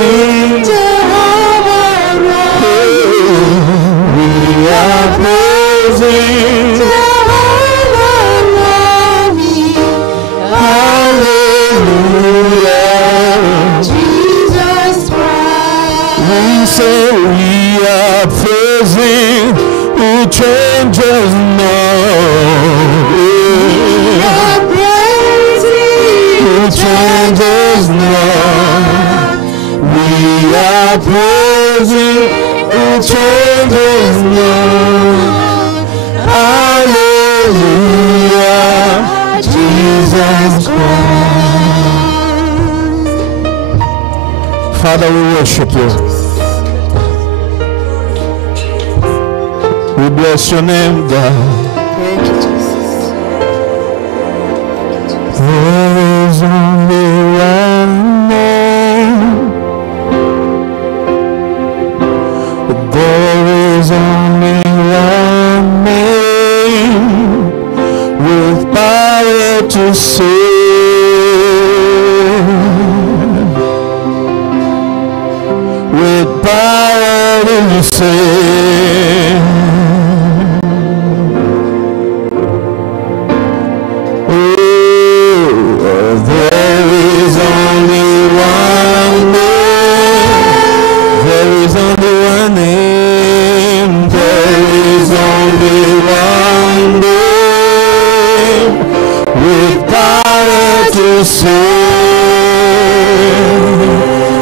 praising Jehovah Rapha. We are praising Jehovah Rapha. Hallelujah. Jesus Christ. We say we are praising who changes not. We are praising who changes not. We are praising who changes not. Hallelujah, Jesus Christ. Father, we worship you. We bless your name, God. Thank you, Jesus. There is only one name. There is only one name with power to save, with power to save.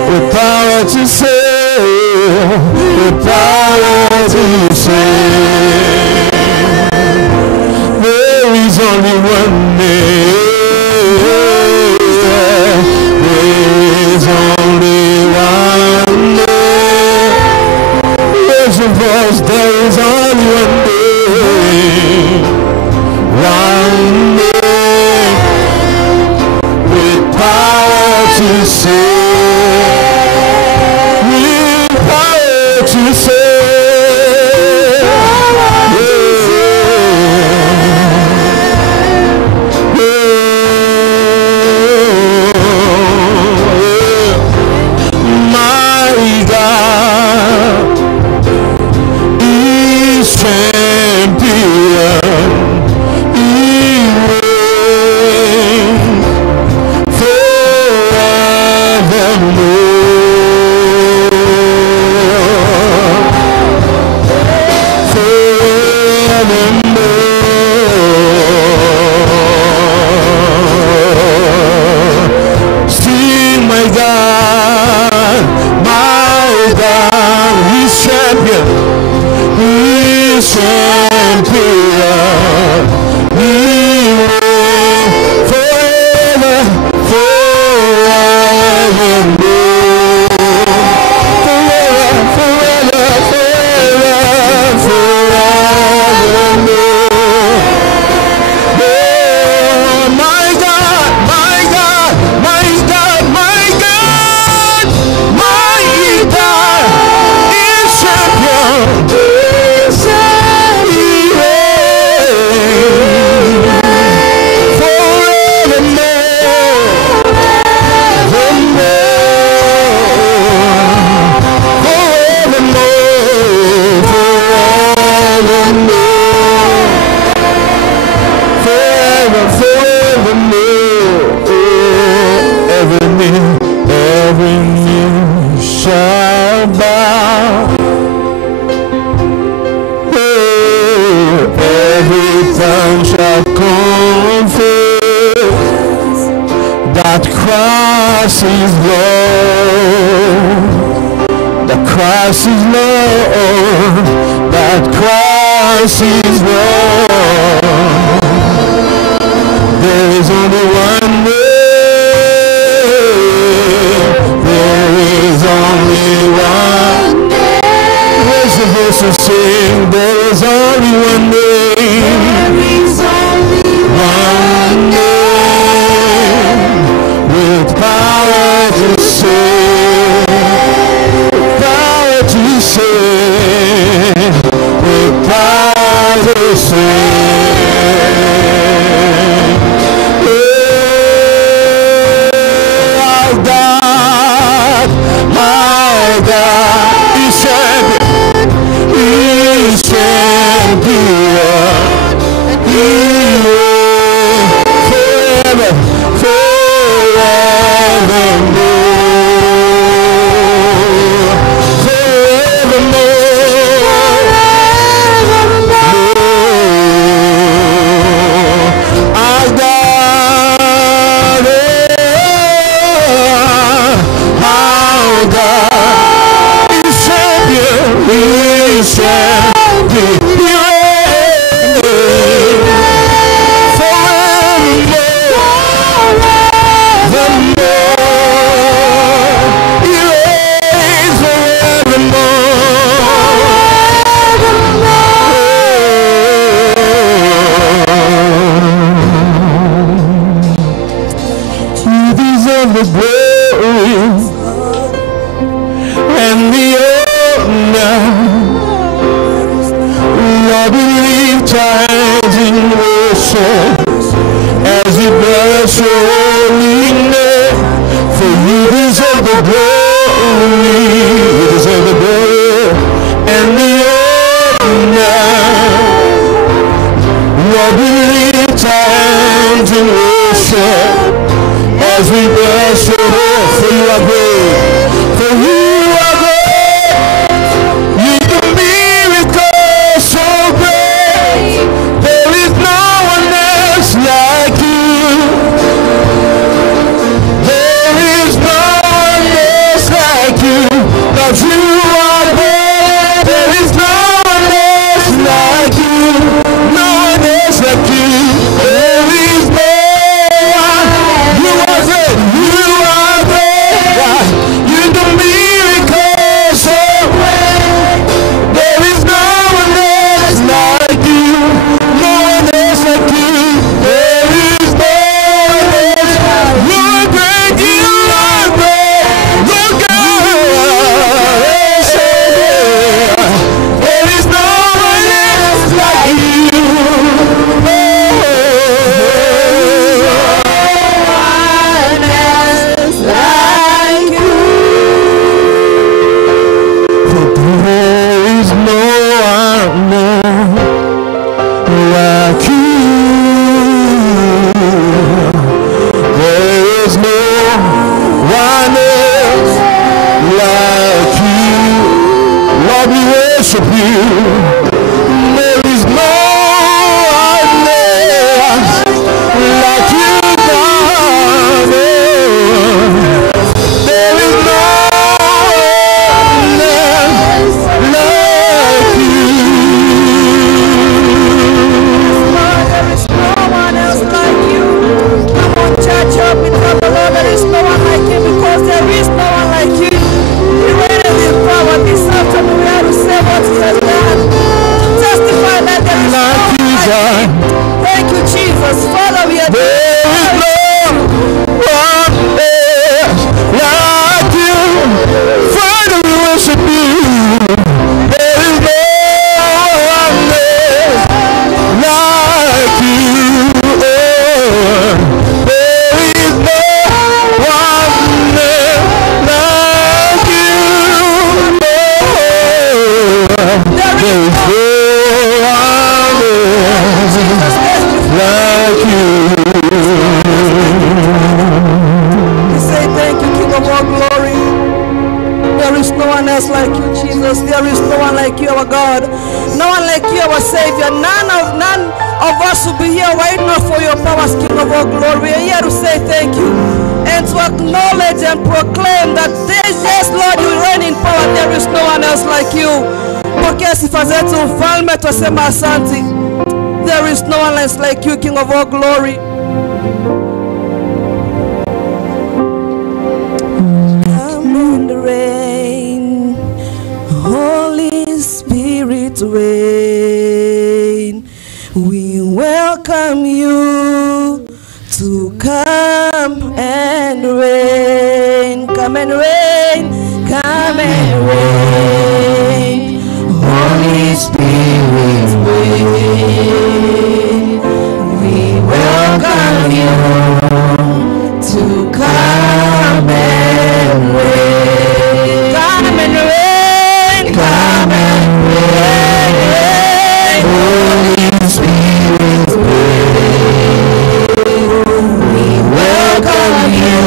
With power to save, with power to save. There is only one name. There is only one name. Raise your voice. There is only one name. One name. To save, with power to save, my God is champion. My deserve the glory and the honor. Lord, we lift our hands in worship as we bless your holy name. For you deserve the glory, you deserve the glory and the honor. Lord, we lift our hands in worship as we bless your name. For you are great, for you are great. You do miracles so great. There is no one else like you. There is no one else like you. Lord, you are great. There is no one else like you. No one else like you. There is no one. You are great. You are great. You do miracles so great. There is no one else like you. No one else like you. There is no one else. You are great. You are great. Look out. There is no one else like you. For there is no one like you. There is no one else like you. Lord, we worship you. There is no one else like you, God. There is no one else like you. There is no one else like you. Come on, church, up and tell the Lord there is no one like you, because there is no one like you. You reign in power this afternoon. We have to say what he has done. Testify that there is no Like one you, like God. you. Thank you, Jesus. Father, we are There is no one else like you. Father, we worship you. There is no one else like you. There is no one else like you. There is no one else like you. We say thank you, King of all glory. There is no one else like you, Jesus. There is no one like you, our God. No one like you, our Savior. None of us will be here right now for your powers, King of all glory. We are here to say thank you and to acknowledge and proclaim that yes, Lord, you reign in power. There is no one else like you. Pokea sifa zetu mfalme, twasema asante. There is no one else like you, King of all glory. Come and reign, Holy Spirit reign. We welcome you to come and reign. Come and reign, come and reign. Holy Spirit reign. We welcome you to come and reign. Come and reign, come and reign. Holy Spirit reign. We welcome you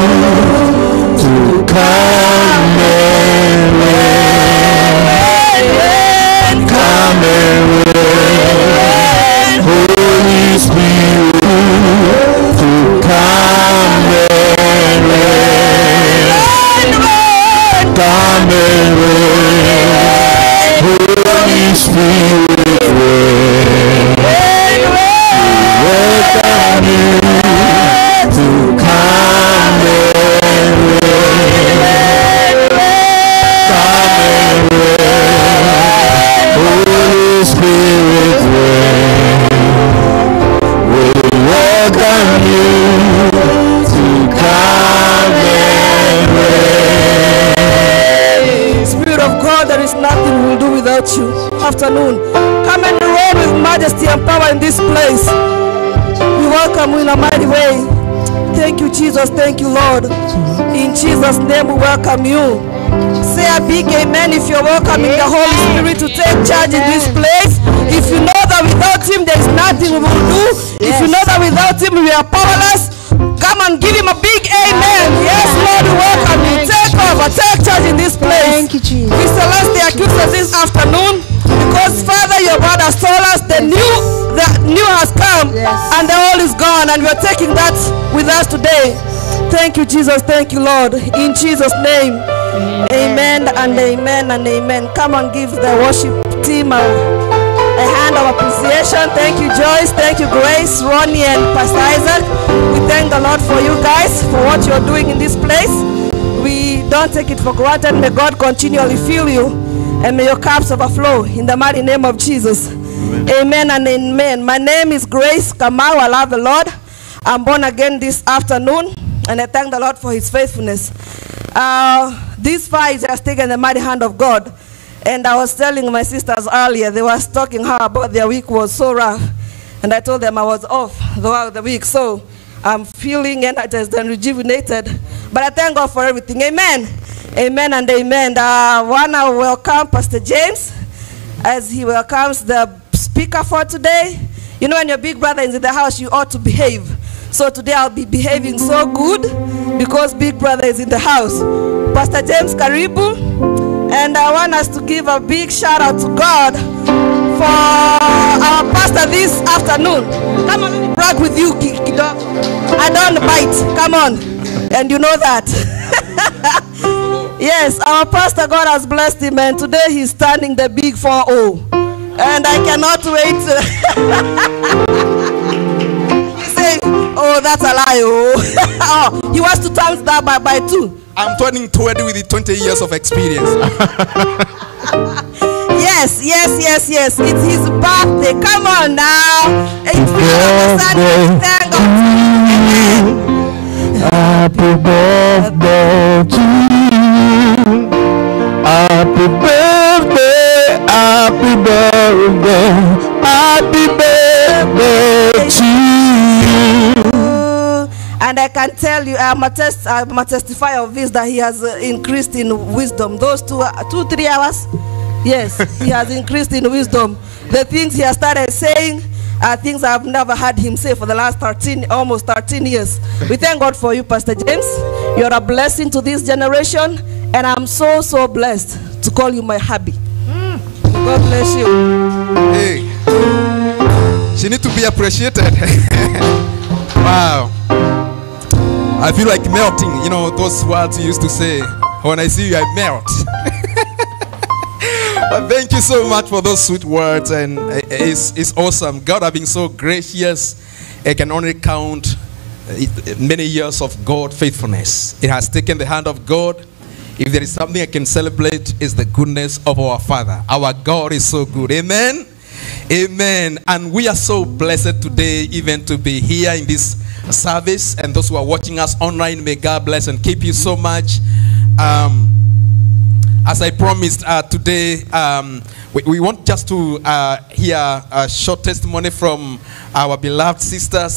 to come without you. Afternoon. Come and reign with majesty and power in this place. We welcome you in a mighty way. Thank you, Jesus. Thank you, Lord. In Jesus' name we welcome you. Say a big amen if you're welcoming the Holy Spirit to take charge in this place. If you know that without him there is nothing we will do. If you know that without him we are powerless, come and give him a big amen. Yes, Lord, we welcome you. Take over, take charge in this place. Thank you, Jesus. We celeste the accusers this afternoon because, Father, your word has told us the new has come and the old is gone, and we're taking that with us today. Thank you, Jesus. Thank you, Lord. In Jesus' name. Amen and amen and amen. Come and give the worship team a hand of appreciation. Thank you, Joyce. Thank you, Grace, Ronnie, and Pastor Isaac. We thank the Lord for you guys, for what you're doing in this place. We don't take it for granted. May God continually fill you, and may your cups overflow in the mighty name of Jesus. Amen and amen. My name is Grace Kamau. I love the Lord. I'm born again this afternoon, and I thank the Lord for his faithfulness. This fire is just taken in the mighty hand of God. And I was telling my sisters earlier, they were talking how about their week was so rough. And I told them I was off throughout the week. So I'm feeling energized and rejuvenated. But I thank God for everything. Amen. Amen and amen. I want to welcome Pastor James as he welcomes the speaker for today. You know, when your big brother is in the house, you ought to behave. So today I'll be behaving so good because big brother is in the house. Pastor James, karibu. And I want us to give a big shout out to God for our pastor this afternoon. Come on, let me brag with you, kiddo. I don't bite. Come on. And you know that. Yes, our pastor, God has blessed him, and today he's standing the big 4-0. And I cannot wait. He said, oh, that's a lie. Oh, he wants to times that by 2. I'm turning 20 with the 20 years of experience. Yes. It's his birthday. Come on now. It's thank God. Happy birthday to you. Happy birthday. Happy birthday. Happy birthday to you. And I can tell you, I'm a testifier of this, that he has increased in wisdom. Those 2-3 hours, yes, he has increased in wisdom. The things he has started saying are things I've never heard him say for the last almost 13 years. We thank God for you, Pastor James. You're a blessing to this generation, and I'm so blessed to call you my hubby. God bless you. Hey, she needs to be appreciated. Wow. I feel like melting, you know, those words you used to say. When I see you, I melt. But thank you so much for those sweet words, and it's awesome. God has been so gracious. I can only count many years of God's faithfulness. It has taken the hand of God. If there is something I can celebrate, it's the goodness of our Father. Our God is so good. Amen. Amen. And we are so blessed today even to be here in this service, and those who are watching us online, may God bless and keep you so much. As I promised today, we want just to hear a short testimony from our beloved sister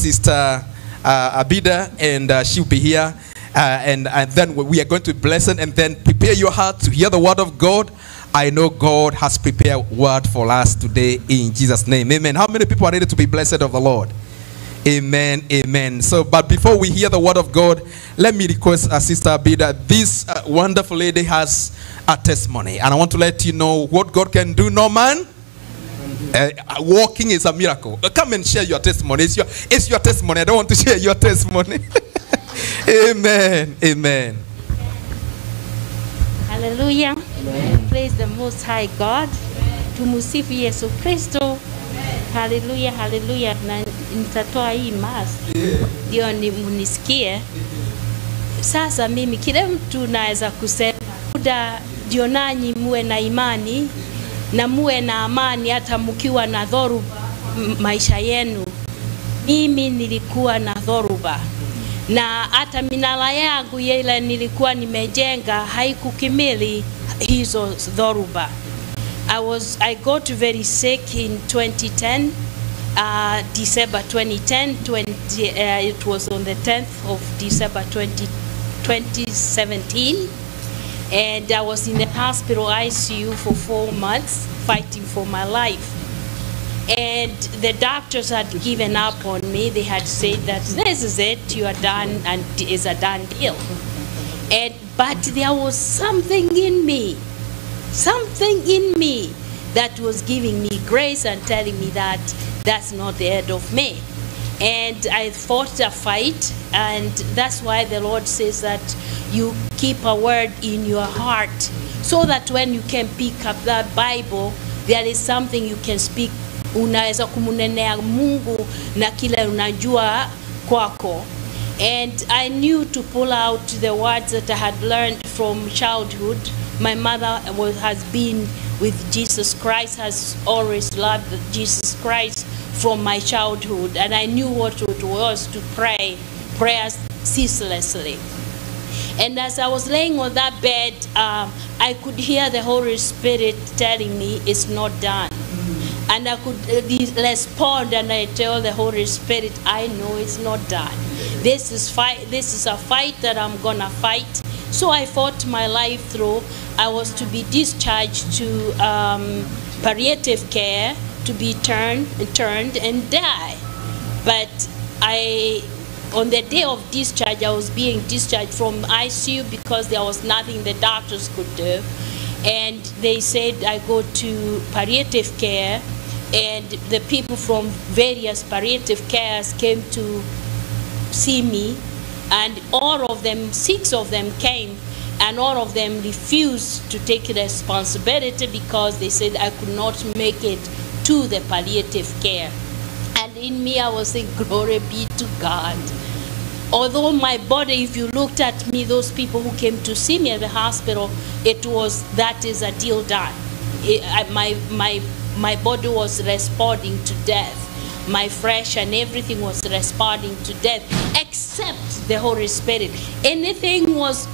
Abida, and she'll be here, and then we are going to bless it, and then prepare your heart to hear the word of God. I know God has prepared a word for us today in Jesus' name. Amen. How many people are ready to be blessed of the Lord? Amen, amen. So, but before we hear the word of God, let me request Sister Abida. This wonderful lady has a testimony, and I want to let you know what God can do. No man, walking is a miracle. Come and share your testimony. It's your testimony. I don't want to share your testimony. Amen, amen. Hallelujah. Amen. Praise the Most High God. Tumusifu Yesu Kristo. Hallelujah, hallelujah. Na nitatoa hii mask ndio munisikie. Sasa mimi kile mtu naweza kusema muda ndio nanyi muwe na imani na muwe na amani hata mkiwa na dhoruba maisha yenu. Mimi nilikuwa na dhoruba, na hata minara yangu ile nilikuwa nimejenga haikukimili hizo dhoruba. I got very sick in 2010, December 2010. It was on the 10th of December 2017, and I was in the hospital ICU for 4 months, fighting for my life. And the doctors had given up on me. They had said that this is it, you are done, and it's a done deal. But there was something in me that was giving me grace and telling me that that's not the end of me. And I fought a fight, and that's why the Lord says that you keep a word in your heart, so that when you can pick up that Bible, there is something you can speak. Unaweza kumunenea Mungu na kile unajua kwako. And I knew to pull out the words that I had learned from childhood. My mother has been with Jesus Christ, has always loved Jesus Christ from my childhood. And I knew what it was to pray prayers ceaselessly. And as I was laying on that bed, I could hear the Holy Spirit telling me it's not done. And I could respond, and I tell the Holy Spirit, I know it's not done. This is a fight that I'm gonna fight. So I fought my life through. I was to be discharged to palliative care, to be turned and die. But on the day of discharge, I was being discharged from ICU because there was nothing the doctors could do. And they said I go to palliative care, and the people from various palliative cares came to see me, and all of them, 6 of them came, and all of them refused to take responsibility because they said I could not make it to the palliative care. And in me, I was saying, glory be to God. Although my body, if you looked at me, those people who came to see me at the hospital, that is a deal done. My body was responding to death. My flesh and everything was responding to death, except the Holy Spirit. Anything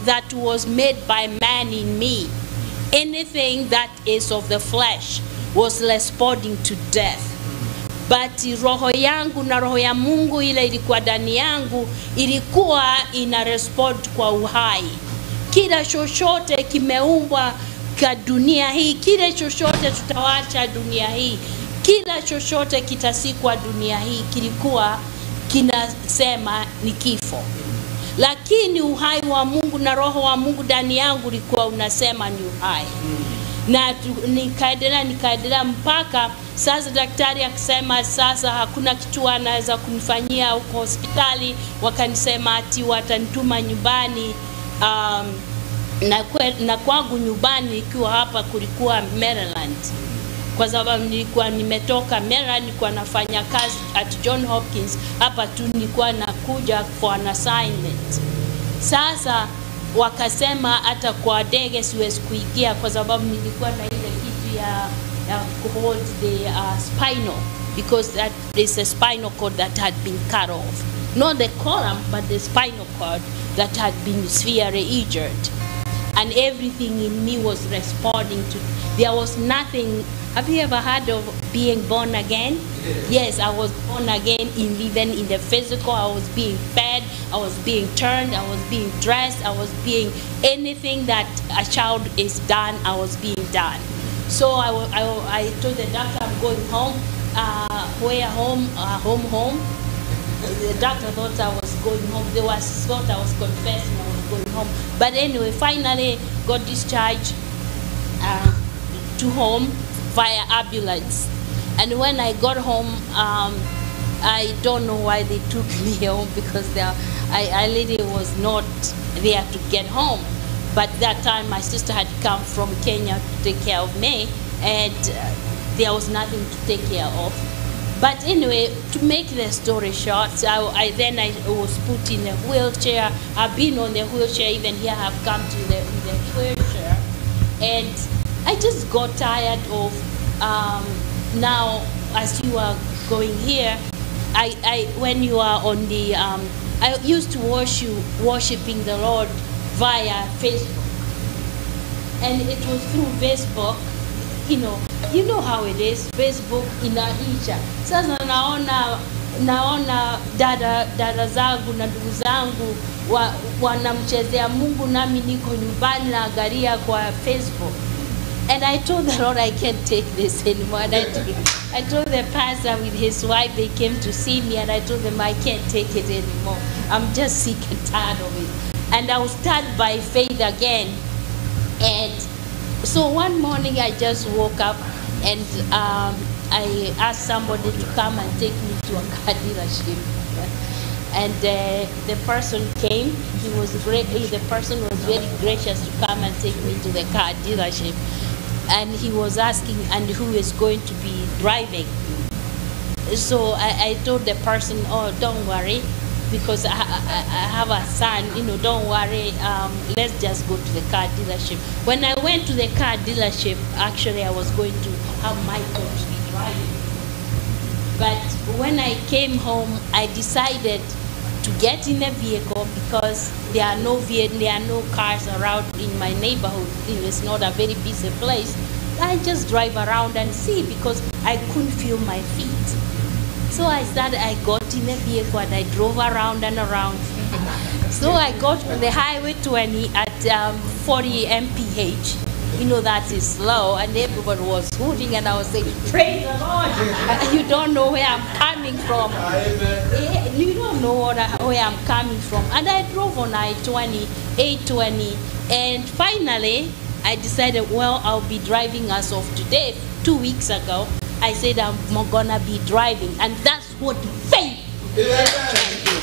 that was made by man in me, anything that is of the flesh, was responding to death. But roho yangu na roho ya Mungu ile ilikuwa ndani yangu ilikuwa ina respond kwa uhai. Kila chochote kimeumbwa kwa dunia hii, kila chochote tutawacha dunia hii, kila chochote kitasikwa dunia hii kilikuwa kinasema ni kifo. Lakini uhai wa Mungu na roho wa Mungu ndani yangu ulikuwa unasema ni uhai. Na nikaendelea mpaka sasa daktari akisema sasa hakuna kitu anaweza kunifanyia huko hospitali. Wakanisema ati watanituma nyumbani, na kwangu nyumbani ikiwa hapa kulikuwa Maryland, kwa sababu nilikuwa nimetoka Maryland, nilikuwa nafanya kazi at John Hopkins. Hapa tu nilikuwa nakuja for an assignment. Sasa wakasema hata kwa ndege siwezi kuingia kwa sababu nilikuwa na ile kitu ya hold the spinal, because that is a spinal cord that had been cut off. Not the column, but the spinal cord that had been severely injured. And everything in me was responding to, there was nothing. Have you ever heard of being born again? Yes, I was born again even in the physical. I was being fed, I was being turned, I was being dressed, I was being anything that a child is done, I was being done. So I told the doctor I'm going home. Home. The doctor thought I was going home. They thought I was confessing I was going home. But anyway, finally got discharged to home via ambulance. And when I got home, I don't know why they took me home, because I literally was not there to get home. But that time my sister had come from Kenya to take care of me, and there was nothing to take care of. But anyway, to make the story short, I was put in a wheelchair. I've been on the wheelchair, even here I've come to the wheelchair. And I just got tired of, now as you are going here, when you are on the, I used to worshiping the Lord via Facebook. And it was through Facebook you know how it is, Facebook inaisha. Sasa naona dada zangu na ndugu zangu wanamchezea Mungu, nami niko nyumbani naangalia kwa Facebook. And I told the Lord, I can't take this anymore. And I told the pastor with his wife, they came to see me, and I told them, I can't take it anymore. I'm just sick and tired of it. And I was start by faith again. And so one morning I just woke up, and I asked somebody to come and take me to a car dealership. And the person came. The person was very gracious to come and take me to the car dealership. And he was asking, and who is going to be driving? So I told the person, oh, don't worry, because I have a son, don't worry, let's just go to the car dealership. When I went to the car dealership, actually I was going to have Michael to be driving. But when I came home, I decided to get in a vehicle because there are no cars around in my neighborhood. It's not a very busy place. I just drive around and see, because I couldn't feel my feet. So I got in a vehicle and I drove around and around. So I got on the highway 20 at 40 mph. That is slow, and everybody was hooting, and I was saying, praise the Lord. You don't know where I'm coming from. You don't know where I'm coming from. And I drove on I-20, 820, and finally I decided, well, I'll be driving as of today. 2 weeks ago, I said I'm gonna be driving, and that's what faith can do.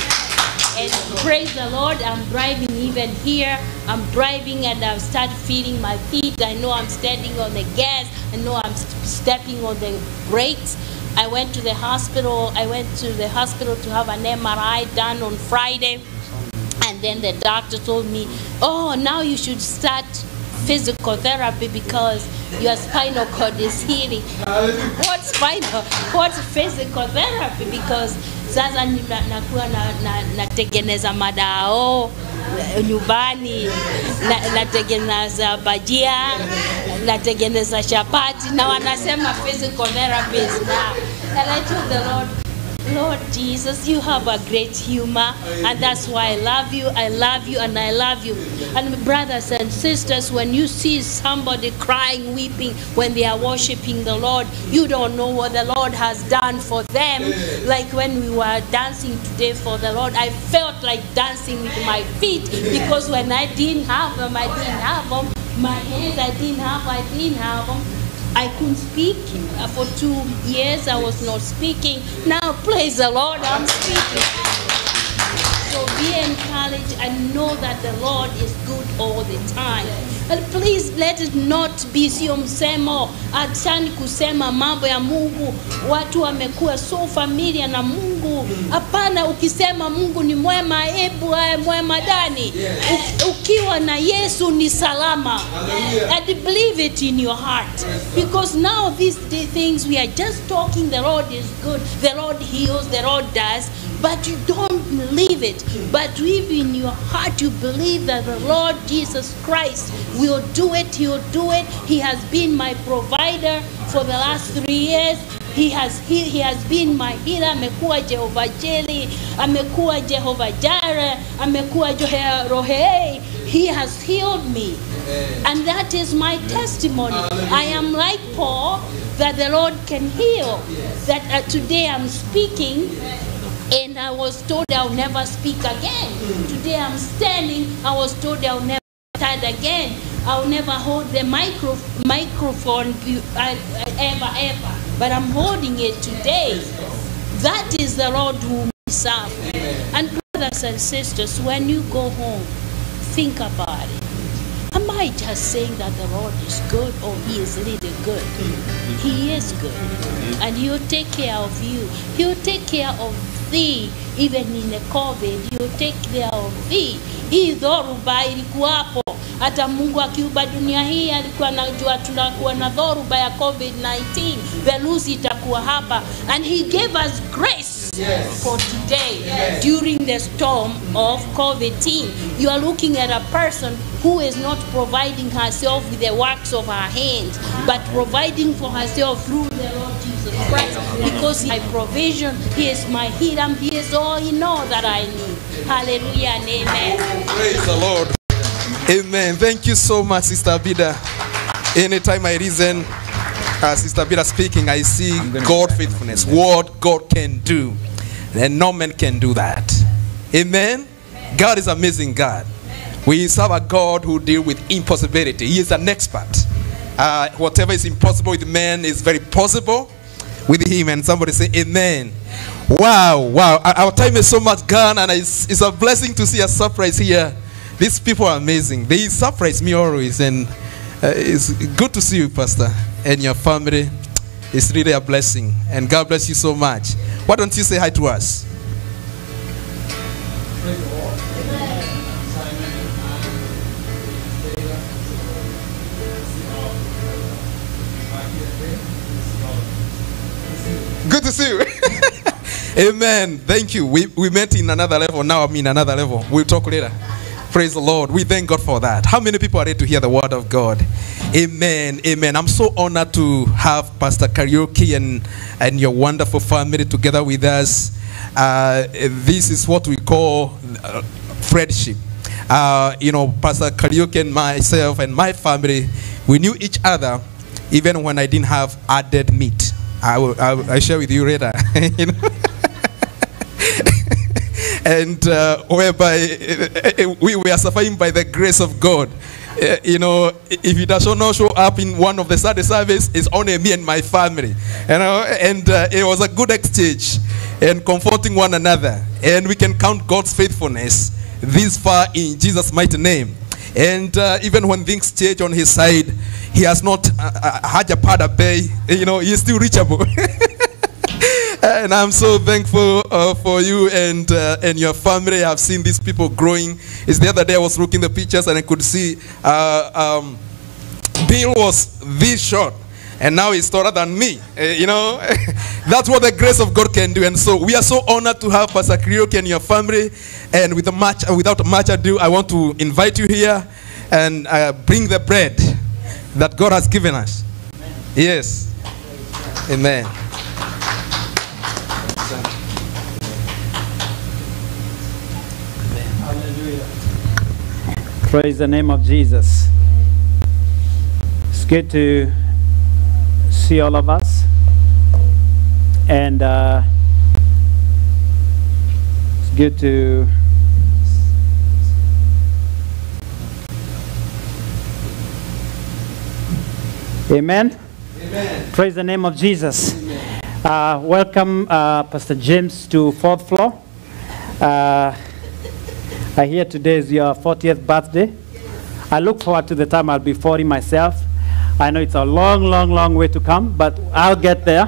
And praise the Lord, I'm driving even here. I'm driving and I've started feeling my feet. I know I'm standing on the gas. I know I'm stepping on the brakes. I went to the hospital. To have an MRI done on Friday. And then the doctor told me, oh, now you should start physical therapy because your spinal cord is healing. What's physical therapy? Because sasa nakuwa natengeneza madao nyumbani, natengeneza bajia, natengeneza chapati, na wanasema physical therapist now. And I told the Lord Jesus, you have a great humor, and that's why I love you, and I love you. And brothers and sisters, when you see somebody crying, weeping, when they are worshiping the Lord, you don't know what the Lord has done for them. Like when we were dancing today for the Lord, I felt like dancing with my feet, because when I didn't have them, my hands, I didn't have them. I couldn't speak. For 2 years, I was not speaking. Now, praise the Lord, I'm speaking. So be encouraged and know that the Lord is good all the time. And please let it not be sio msemo, achani kusema mambo ya Mungu. Watu wamekuwa so familiar na Mungu. Hapana, ukisema Mungu ni mwema, mwema dani. Ukiwa na Yesu ni salama. And believe it in your heart. Because now these things we are just talking, the Lord is good, the Lord heals, the Lord does, but you don't believe it. But if in your heart you believe that the Lord Jesus Christ will do it, He'll do it. He has been my provider for the last 3 years. He has been my healer. Amekuwa Jehovah Jeli, amekuwa Jehovah Jireh, amekuwa Jehovah Rohei. He has healed me. And that is my testimony. I am like Paul, that the Lord can heal. That today I'm speaking, and I was told I'll never speak again. Today I'm standing, I was told I'll never stand again. I'll never hold the microphone ever. But I'm holding it today. That is the Lord whom we serve. And brothers and sisters, when you go home, think about it. Am I just saying that the Lord is good, or He is really good? He is good. And He'll take care of you. He'll take care of thee, even in the COVID. He'll take care of thee. Hii dhoruba ilikuwapo. Hata Mungu akiumba dunia hii alikuwa anajua tunakuwa na dhoruba ya COVID-19. Velusi itakuwa hapa. And He gave us grace for today during the storm of COVID-19. You are looking at a person who is not providing herself with the works of her hands, but providing for herself through the Lord Jesus Christ, because my provision, He is my healer, He is all in all that I need. Hallelujah and amen. Praise the Lord. Amen. Thank you so much, Sister Abida. Anytime I listen, Sister Abida speaking, I see God faithfulness, what God can do, and no man can do that. Amen. God is amazing God. We serve a God who deals with impossibility. He is an expert. Whatever is impossible with man is very possible with Him. And somebody say amen. Wow, wow. Our time is so much gone, and it's a blessing to see a surprise here. These people are amazing. They surprise me always, and it's good to see you, Pastor, and your family. It's really a blessing, and God bless you so much. Why don't you say hi to us? Good to see you. Amen. Thank you. We met in another level. Now I'm in another level. We'll talk later. Praise the Lord. We thank God for that. How many people are ready to hear the word of God? Amen. Amen. I'm so honored to have Pastor Kariuki and your wonderful family together with us. This is what we call friendship. Pastor Kariuki and myself and my family, we knew each other even when I didn't have added meat. I share with you later. And whereby we were suffering by the grace of God. If it does not show up in one of the Sunday service, it's only me and my family. And it was a good exchange and comforting one another. And we can count God's faithfulness this far in Jesus' mighty name. And even when things change on His side, He has not had a pada bay. He is still reachable. And I'm so thankful for you and your family. I've seen these people growing. It's the other day I was looking at the pictures and I could see Bill was this short. And now he's taller than me. That's what the grace of God can do. And so we are so honored to have Pastor Kariuki and your family. And without much ado, I want to invite you here and bring the bread that God has given us. Amen. Yes. Amen. Hallelujah. Praise the name of Jesus. It's good to see all of us. And it's good to Amen. Amen. Praise the name of Jesus. Welcome, Pastor James, to 4th floor. I hear today is your 40th birthday. I look forward to the time I'll be 40 myself. I know it's a long, long, long way to come, but I'll get there.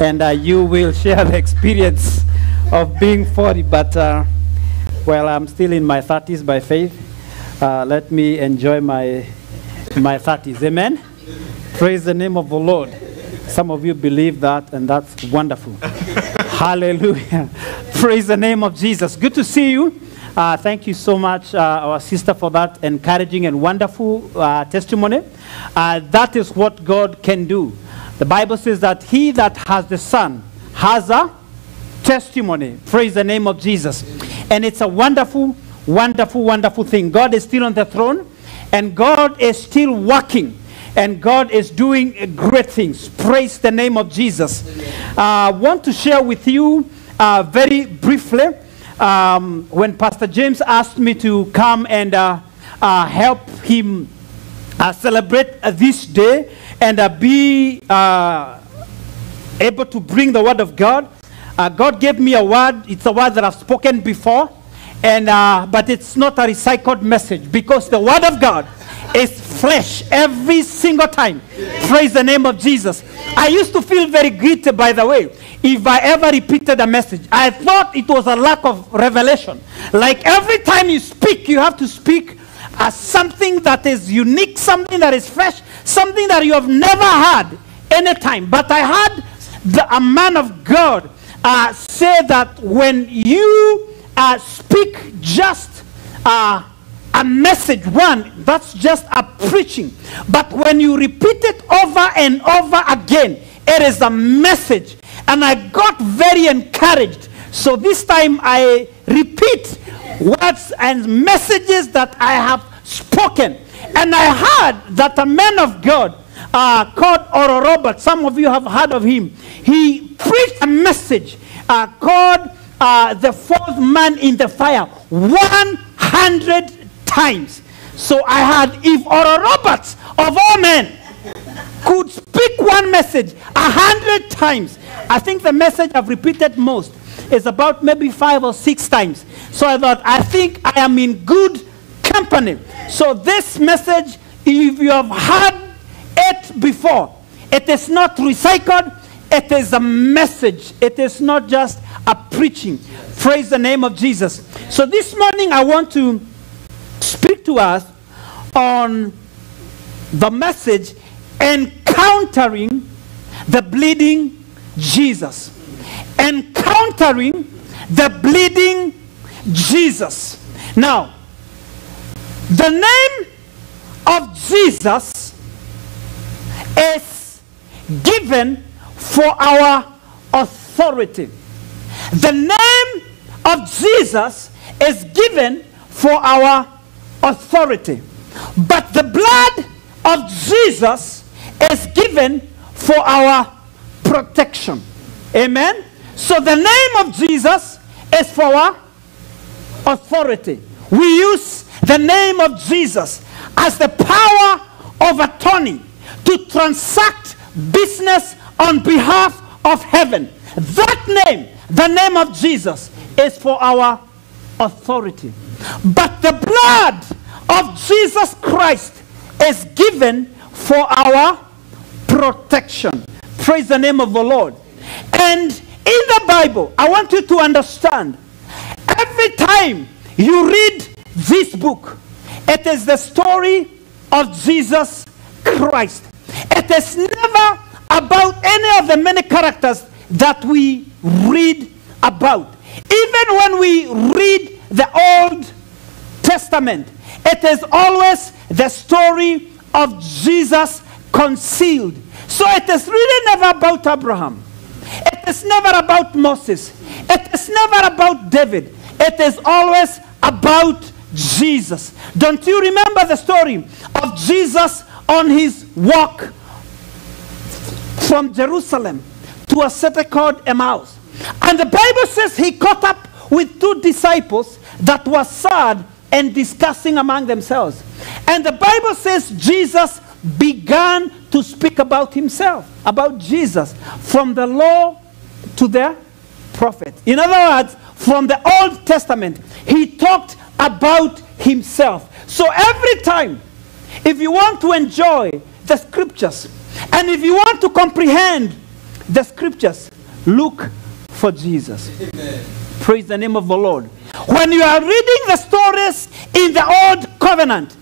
And you will share the experience of being 40. But, well, I'm still in my 30s by faith. Let me enjoy my 30s. Amen? Praise the name of the Lord. Some of you believe that, and that's wonderful. Hallelujah. Praise the name of Jesus. Good to see you. Thank you so much, our sister, for that encouraging and wonderful testimony. That is what God can do. The Bible says that he that has the Son has a testimony. Praise the name of Jesus. And it's a wonderful, wonderful, wonderful thing. God is still on the throne, and God is still working. And God is doing great things. Praise the name of Jesus. I want to share with you very briefly when Pastor James asked me to come and help him celebrate this day and be able to bring the word of God. God gave me a word. It's a word that I've spoken before, and but it's not a recycled message, because the word of God is flesh every single time. Praise the name of Jesus. I used to feel very guilty, by the way, if I ever repeated a message. I thought it was a lack of revelation. Like every time you speak, you have to speak as something that is unique, something that is fresh, something that you have never heard any time. But I had a man of God say that when you speak just a message, one, that's just a preaching. But when you repeat it over and over again, it is a message. And I got very encouraged. So this time I repeat words and messages that I have spoken. And I heard that a man of God called Oral Roberts, some of you have heard of him. He preached a message called The Fourth Man in the Fire 100 times. So I heard, if Oral Roberts, of all men, could speak one message 100 times, I think the message I've repeated most is about maybe 5 or 6 times. So I thought, I think I am in good company. So this message, if you have heard it before, it is not recycled, it is a message. It is not just a preaching. Praise the name of Jesus. So this morning I want to speak to us on the message, encountering the bleeding Jesus. Encountering the bleeding Jesus. Now, the name of Jesus is given for our authority. The name of Jesus is given for our authority. But the blood of Jesus is given for our protection. Amen? So the name of Jesus is for our authority. We use the name of Jesus as the power of attorney to transact business on behalf of heaven. That name, the name of Jesus, is for our authority. But the blood of Jesus Christ is given for our protection. Praise the name of the Lord. And in the Bible, I want you to understand, every time you read this book, it is the story of Jesus Christ. It is never about any of the many characters that we read about. Even when we read the Old Testament, it is always the story of Jesus concealed. So it is really never about Abraham. It is never about Moses. It is never about David. It is always about Jesus. Don't you remember the story of Jesus on his walk from Jerusalem to a city called Emmaus? And the Bible says he caught up with 2 disciples that were sad and discussing among themselves. And the Bible says Jesus began to speak about himself, about Jesus, from the law to the prophet. In other words, from the Old Testament, he talked about himself. So every time, if you want to enjoy the scriptures, and if you want to comprehend the scriptures, look for Jesus. Amen. Praise the name of the Lord. When you are reading the stories in the Old Covenant,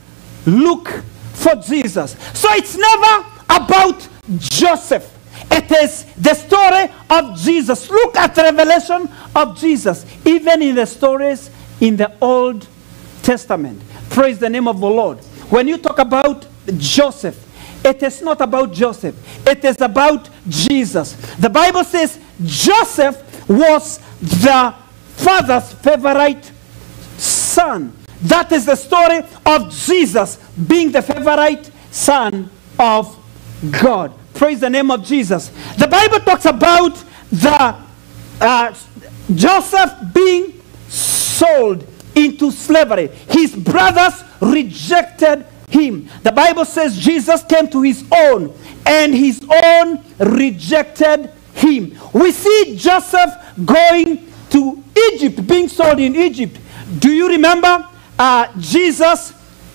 look for Jesus. So it's never about Joseph. It is the story of Jesus. Look at the revelation of Jesus, even in the stories in the Old Testament. Praise the name of the Lord. When you talk about Joseph, it is not about Joseph. It is about Jesus. The Bible says Joseph was the father's favorite son. That is the story of Jesus being the favorite son of God. Praise the name of Jesus. The Bible talks about the Joseph being sold into slavery. His brothers rejected him. The Bible says Jesus came to his own, and his own rejected him. We see Joseph going to Egypt, being sold in Egypt. Do you remember Jesus,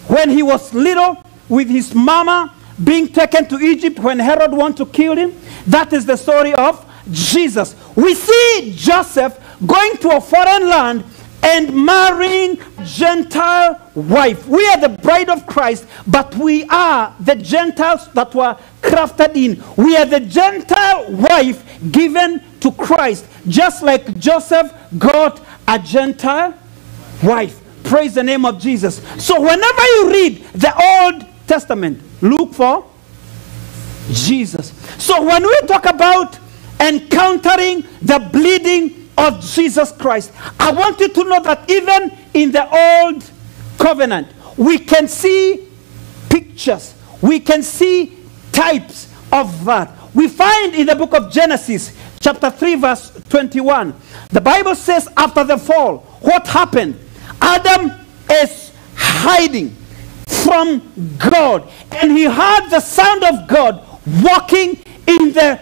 when he was little, with his mama, being taken to Egypt when Herod wanted to kill him? That is the story of Jesus. We see Joseph going to a foreign land and marrying a Gentile wife. We are the bride of Christ, but we are the Gentiles that were crafted in. We are the Gentile wife given to Christ, just like Joseph got a Gentile wife. Praise the name of Jesus. So whenever you read the Old Testament, look for Jesus. So when we talk about encountering the bleeding of Jesus Christ, I want you to know that even in the Old Covenant, we can see pictures, we can see types of that. We find in the book of Genesis, chapter 3, verse 21, the Bible says after the fall, what happened? Adam is hiding from God, and he heard the sound of God walking in the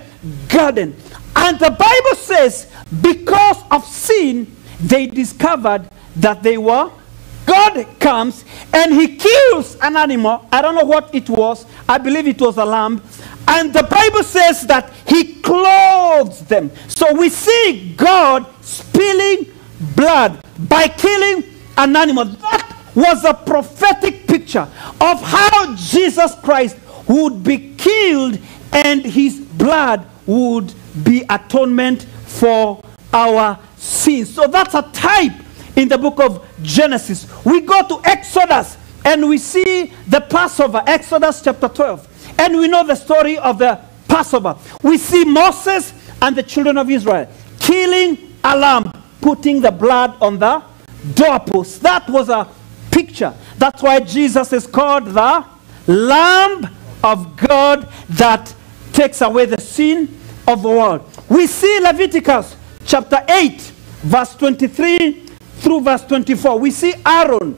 garden. And the Bible says because of sin, they discovered that they were. God comes and he kills an animal. I don't know what it was. I believe it was a lamb. And the Bible says that he clothes them. So we see God spilling blood by killing an animal. That was a prophetic picture of how Jesus Christ would be killed and his blood would be atonement for our sins. So that's a type in the book of Genesis. We go to Exodus and we see the Passover, Exodus chapter 12. And we know the story of the Passover. We see Moses and the children of Israel killing a lamb, putting the blood on the doorpost. That was a picture. That's why Jesus is called the Lamb of God that takes away the sin of the world. We see Leviticus chapter 8, verse 23 through verse 24. We see Aaron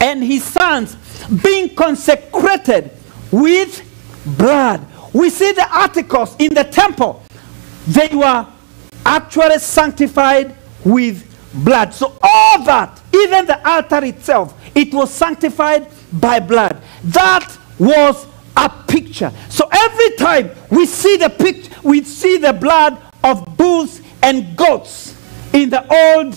and his sons being consecrated with blood. We see the articles in the temple. They were actually sanctified with blood. So all that, even the altar itself, it was sanctified by blood. That was a picture. So every time we see the picture, we see the blood of bulls and goats in the Old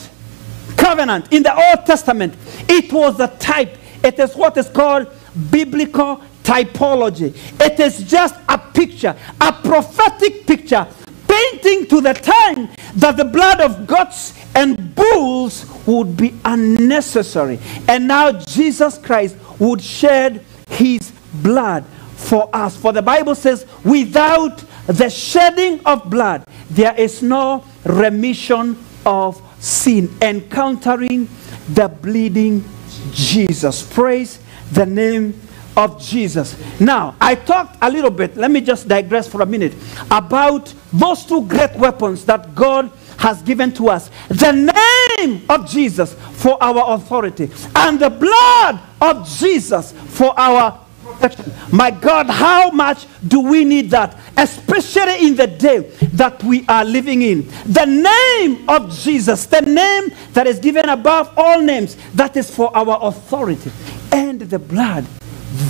Covenant, in the Old Testament. It was a type. It is what is called biblical typology. It is just a picture, a prophetic picture, painting to the time that the blood of goats and bulls would be unnecessary. And now Jesus Christ would shed his blood for us. For the Bible says, without the shedding of blood, there is no remission of sin. Encountering the bleeding Jesus. Praise the name of Jesus. Now, I talked a little bit, let me just digress for a minute, about those two great weapons that God has given to us. The name of Jesus for our authority, and the blood of Jesus for our protection. My God, how much do we need that, especially in the day that we are living in? The name of Jesus, the name that is given above all names, that is for our authority, and the blood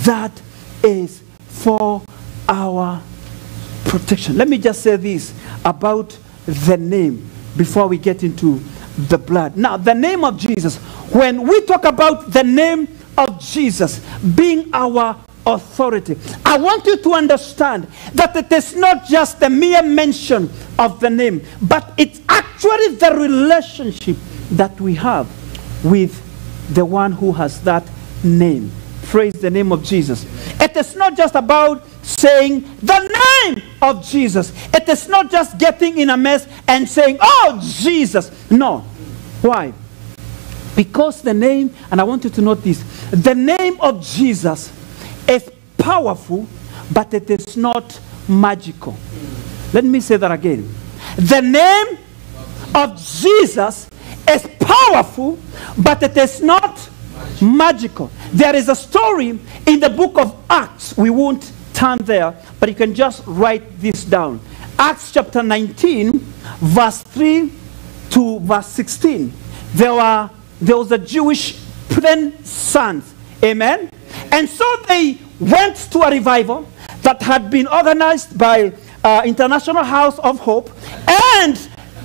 that is for our protection. Let me just say this about the name before we get into the blood. Now, the name of Jesus, when we talk about the name of Jesus being our authority, I want you to understand that it is not just the mere mention of the name, but it's actually the relationship that we have with the one who has that name. Praise the name of Jesus. It is not just about saying the name of Jesus. It is not just getting in a mess and saying, oh, Jesus. No. Why? Because the name, and I want you to note this, the name of Jesus is powerful, but it is not magical. Let me say that again. The name of Jesus is powerful, but it is not magical. There is a story in the book of Acts. We won't turn there, but you can just write this down. Acts chapter 19, verse 3 to verse 16. There was a Jewish 10 sons. Amen? And so they went to a revival that had been organized by International House of Hope, and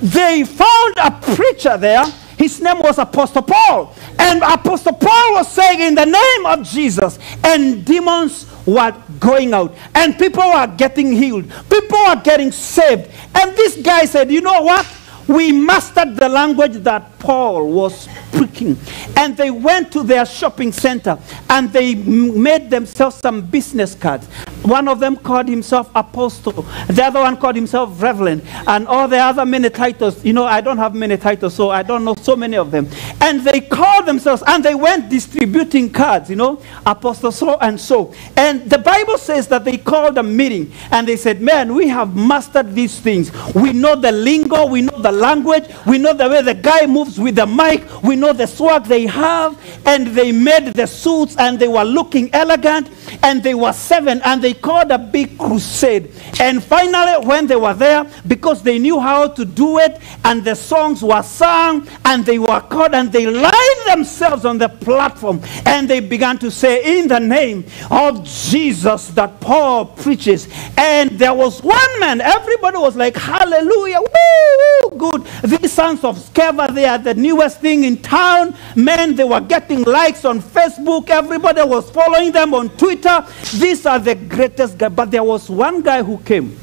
they found a preacher there. His name was Apostle Paul. And Apostle Paul was saying in the name of Jesus, and demons were going out, and people were getting healed. People were getting saved. And this guy said, you know what? We mastered the language that Paul was preaching. And they went to their shopping center and they made themselves some business cards. One of them called himself Apostle. The other one called himself Reverend. And all the other many titles. You know, I don't have many titles, so I don't know so many of them. And they called themselves, and they went distributing cards, you know, Apostle so and so. And the Bible says that they called a meeting and they said, man, we have mastered these things. We know the lingo, we know the language, we know the way the guy moves with the mic, we know the swag they have. And they made the suits and they were looking elegant, and they were 7, and they called a big crusade. And finally, when they were there, because they knew how to do it, and the songs were sung, and they were called, and they lined themselves on the platform, and they began to say, in the name of Jesus that Paul preaches. And there was one man, everybody was like, hallelujah, woo, good. These sons of Sceva, they are the newest thing in town. Men, they were getting likes on Facebook. Everybody was following them on Twitter. These are the greatest guys. But there was one guy who came.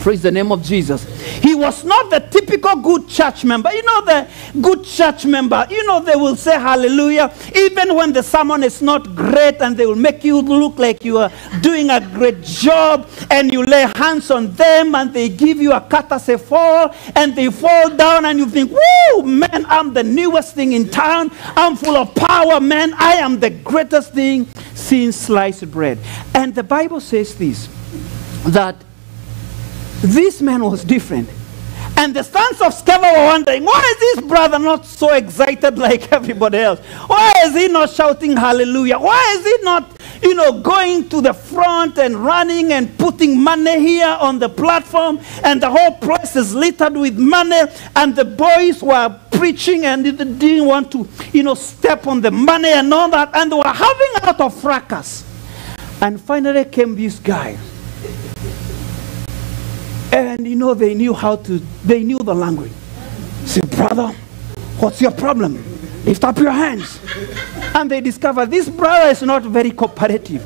Praise the name of Jesus. He was not the typical good church member. You know, the good church member, you know, they will say hallelujah even when the sermon is not great, and they will make you look like you are doing a great job, and you lay hands on them and they give you a courtesy fall, and they fall down, and you think, woo, man, I'm the newest thing in town. I'm full of power, man. I am the greatest thing since sliced bread. And the Bible says this, that this man was different. And the sons of Sceva were wondering, why is this brother not so excited like everybody else? Why is he not shouting hallelujah? Why is he not, you know, going to the front and running and putting money here on the platform, and the whole place is littered with money, and the boys were preaching and they didn't want to, you know, step on the money and all that, and they were having a lot of fracas. And finally came this guy. And you know, they knew the language. Say, brother, what's your problem? Lift up your hands. And they discovered this brother is not very cooperative.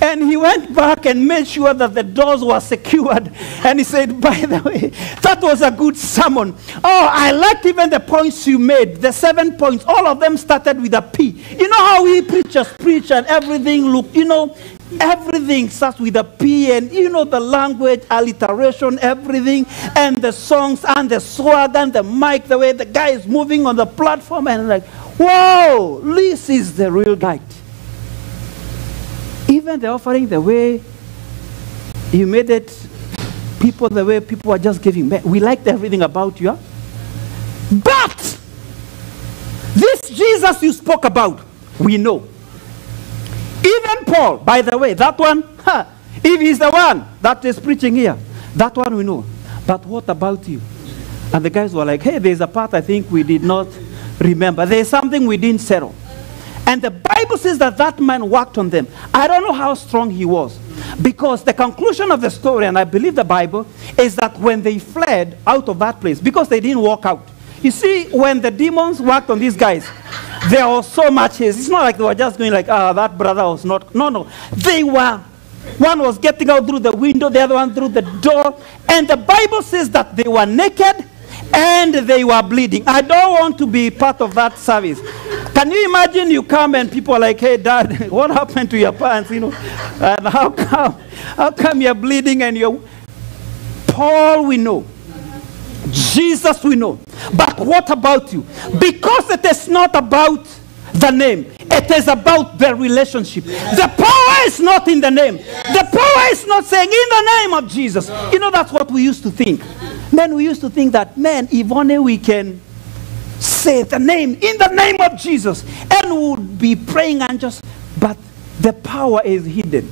And he went back and made sure that the doors were secured. And he said, by the way, that was a good sermon. Oh, I liked even the points you made, the 7 points. All of them started with a P. You know how we preachers preach and everything look, you know, everything starts with a P, and you know the language, alliteration, everything, and the songs and the swag and the mic, the way the guy is moving on the platform, and like, whoa, this is the real guy. Even the offering, the way you made it, people, the way people are just giving, we liked everything about you. But this Jesus you spoke about, we know. Even Paul, by the way, that one, if he's the one that is preaching here, that one we know. But what about you? And the guys were like, hey, there's a part I think we did not remember. There's something we didn't settle. And the Bible says that that man worked on them. I don't know how strong he was, because the conclusion of the story, and I believe the Bible, is that when they fled out of that place, because they didn't walk out. You see, when the demons worked on these guys, there was so much haste. It's not like they were just going like, that brother was not. No. They were, one was getting out through the window, the other one through the door. And the Bible says that they were naked and they were bleeding. I don't want to be part of that service. Can you imagine you come and people are like, hey, Dad, what happened to your pants? You know, and how come you're bleeding and you're... Paul, we know. Jesus, we know. But what about you? Because it is not about the name. It is about the relationship. The power is not in the name. The power is not saying, in the name of Jesus. You know, that's what we used to think. Man, we used to think that, man, if only we can say the name, in the name of Jesus, and we would be praying and just... But the power is hidden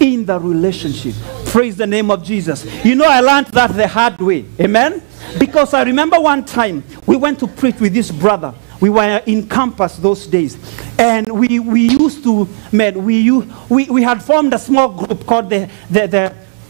in the relationship. Praise the name of Jesus. You know, I learned that the hard way. Amen? Because I remember one time we went to preach with this brother. We were in campus those days. And we used to, man, we had formed a small group called the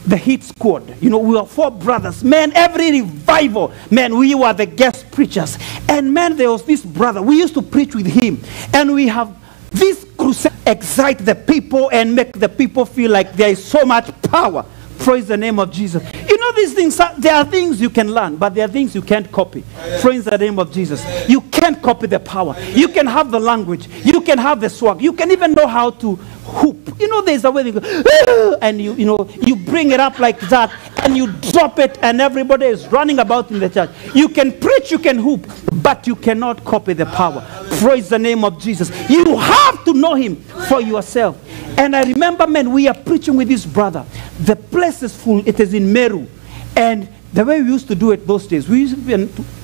the hit squad. You know, we were 4 brothers. Man, every revival, man, we were the guest preachers. And man, there was this brother. We used to preach with him. And we have this crusade excite the people and make the people feel like there is so much power. Praise the name of Jesus. You know, these things, there are things you can learn, but there are things you can't copy. Praise the name of Jesus. You can't copy the power. You can have the language. You can have the swag. You can even know how to hoop. You know, there's a way they go, and you know, you bring it up like that, and you drop it, and everybody is running about in the church. You can preach, you can hoop, but you cannot copy the power. Praise the name of Jesus. You have to know him for yourself. And I remember, man, we are preaching with this brother. The place is full. It is in Meru. And the way we used to do it those days, we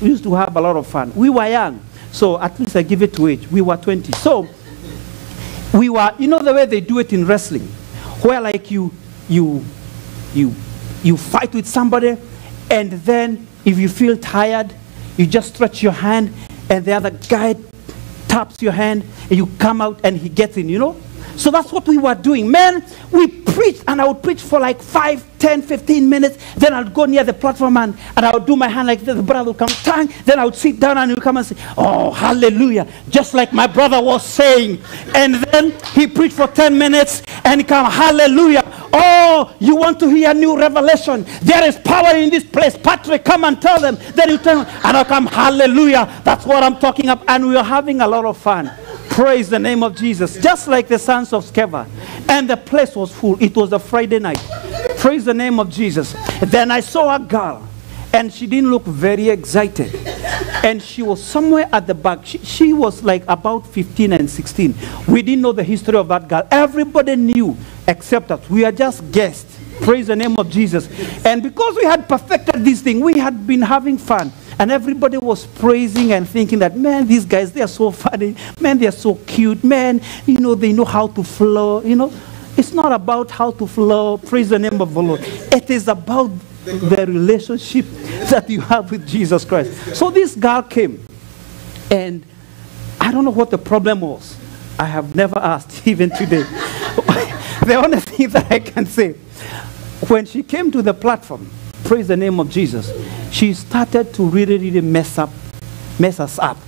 used to have a lot of fun. We were young. So at least I give it to age. We were 20. So we were, you know the way they do it in wrestling, where like you fight with somebody, and then if you feel tired, you just stretch your hand, and the other guy taps your hand, and you come out, and he gets in, you know? So that's what we were doing. Man, we preached, and I would preach for like 5, 10, 15 minutes. Then I'd go near the platform, and I would do my hand like this. The brother would come, tang. Then I would sit down, and he would come and say, oh, hallelujah. Just like my brother was saying. And then he preached for 10 minutes, and he come, hallelujah. Oh, you want to hear new revelation? There is power in this place. Patrick, come and tell them. Then you tell them, and I'll come, hallelujah. That's what I'm talking about. And we were having a lot of fun. Praise the name of Jesus. Just like the sons of Sceva. And the place was full. It was a Friday night. Praise the name of Jesus. Then I saw a girl. And she didn't look very excited. And she was somewhere at the back. She was like about 15 and 16. We didn't know the history of that girl. Everybody knew except us. We are just guests. Praise the name of Jesus. And because we had perfected this thing, we had been having fun. And everybody was praising and thinking that, man, these guys, they are so funny. Man, they are so cute. Man, you know, they know how to flow. You know, it's not about how to flow. Praise the name of the Lord. It is about the relationship that you have with Jesus Christ. So this girl came. And I don't know what the problem was. I have never asked, even today. The only thing that I can say, when she came to the platform, praise the name of Jesus, she started to really mess us up.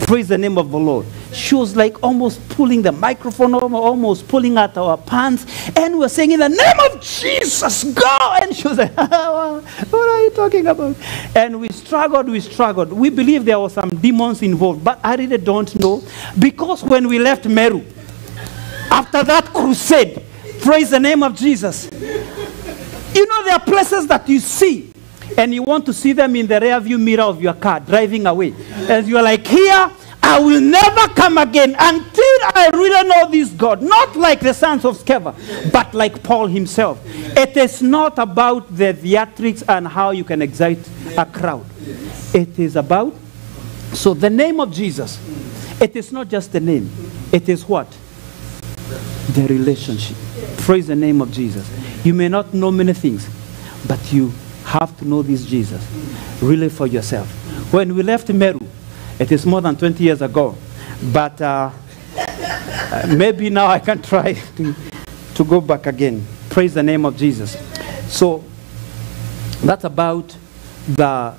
Praise the name of the Lord. She was like almost pulling the microphone, almost pulling out our pants, and we're saying, in the name of Jesus, go! And she was like, what are you talking about? And we struggled. We believe there were some demons involved, but I really don't know, because when we left Meru, after that crusade, praise the name of Jesus, you know, there are places that you see, and you want to see them in the rear view mirror of your car, driving away. And you're like, here, I will never come again until I really know this God. Not like the sons of Sceva, but like Paul himself. It is not about the theatrics and how you can excite a crowd. It is about, so the name of Jesus, it is not just the name. It is what? The relationship. Praise the name of Jesus. You may not know many things, but you have to know this Jesus really for yourself. When we left Meru, it is more than 20 years ago, but maybe now I can try to go back again. Praise the name of Jesus. So that's about the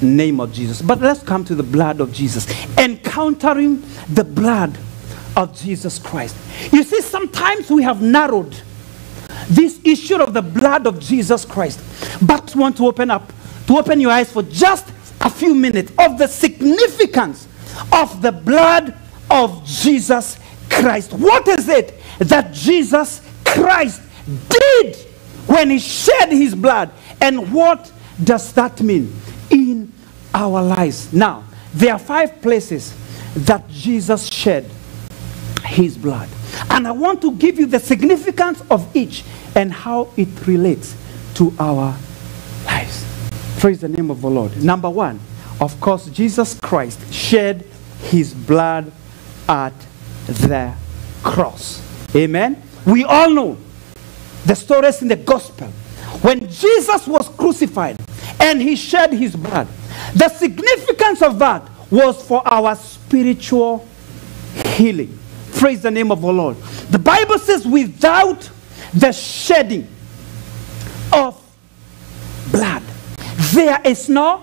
name of Jesus. But let's come to the blood of Jesus. Encountering the blood of Jesus Christ. You see, sometimes we have narrowed this issue of the blood of Jesus Christ, but want to open your eyes for just a few minutes of the significance of the blood of Jesus Christ. What is it that Jesus Christ did when he shed his blood, and what does that mean in our lives? Now, there are 5 places that Jesus shed his blood, and I want to give you the significance of each and how it relates to our lives. Praise the name of the Lord. Number 1, of course, Jesus Christ shed his blood at the cross. Amen. We all know the stories in the gospel. When Jesus was crucified and he shed his blood, the significance of that was for our spiritual healing. Praise the name of the Lord. The Bible says, without the shedding of blood, there is no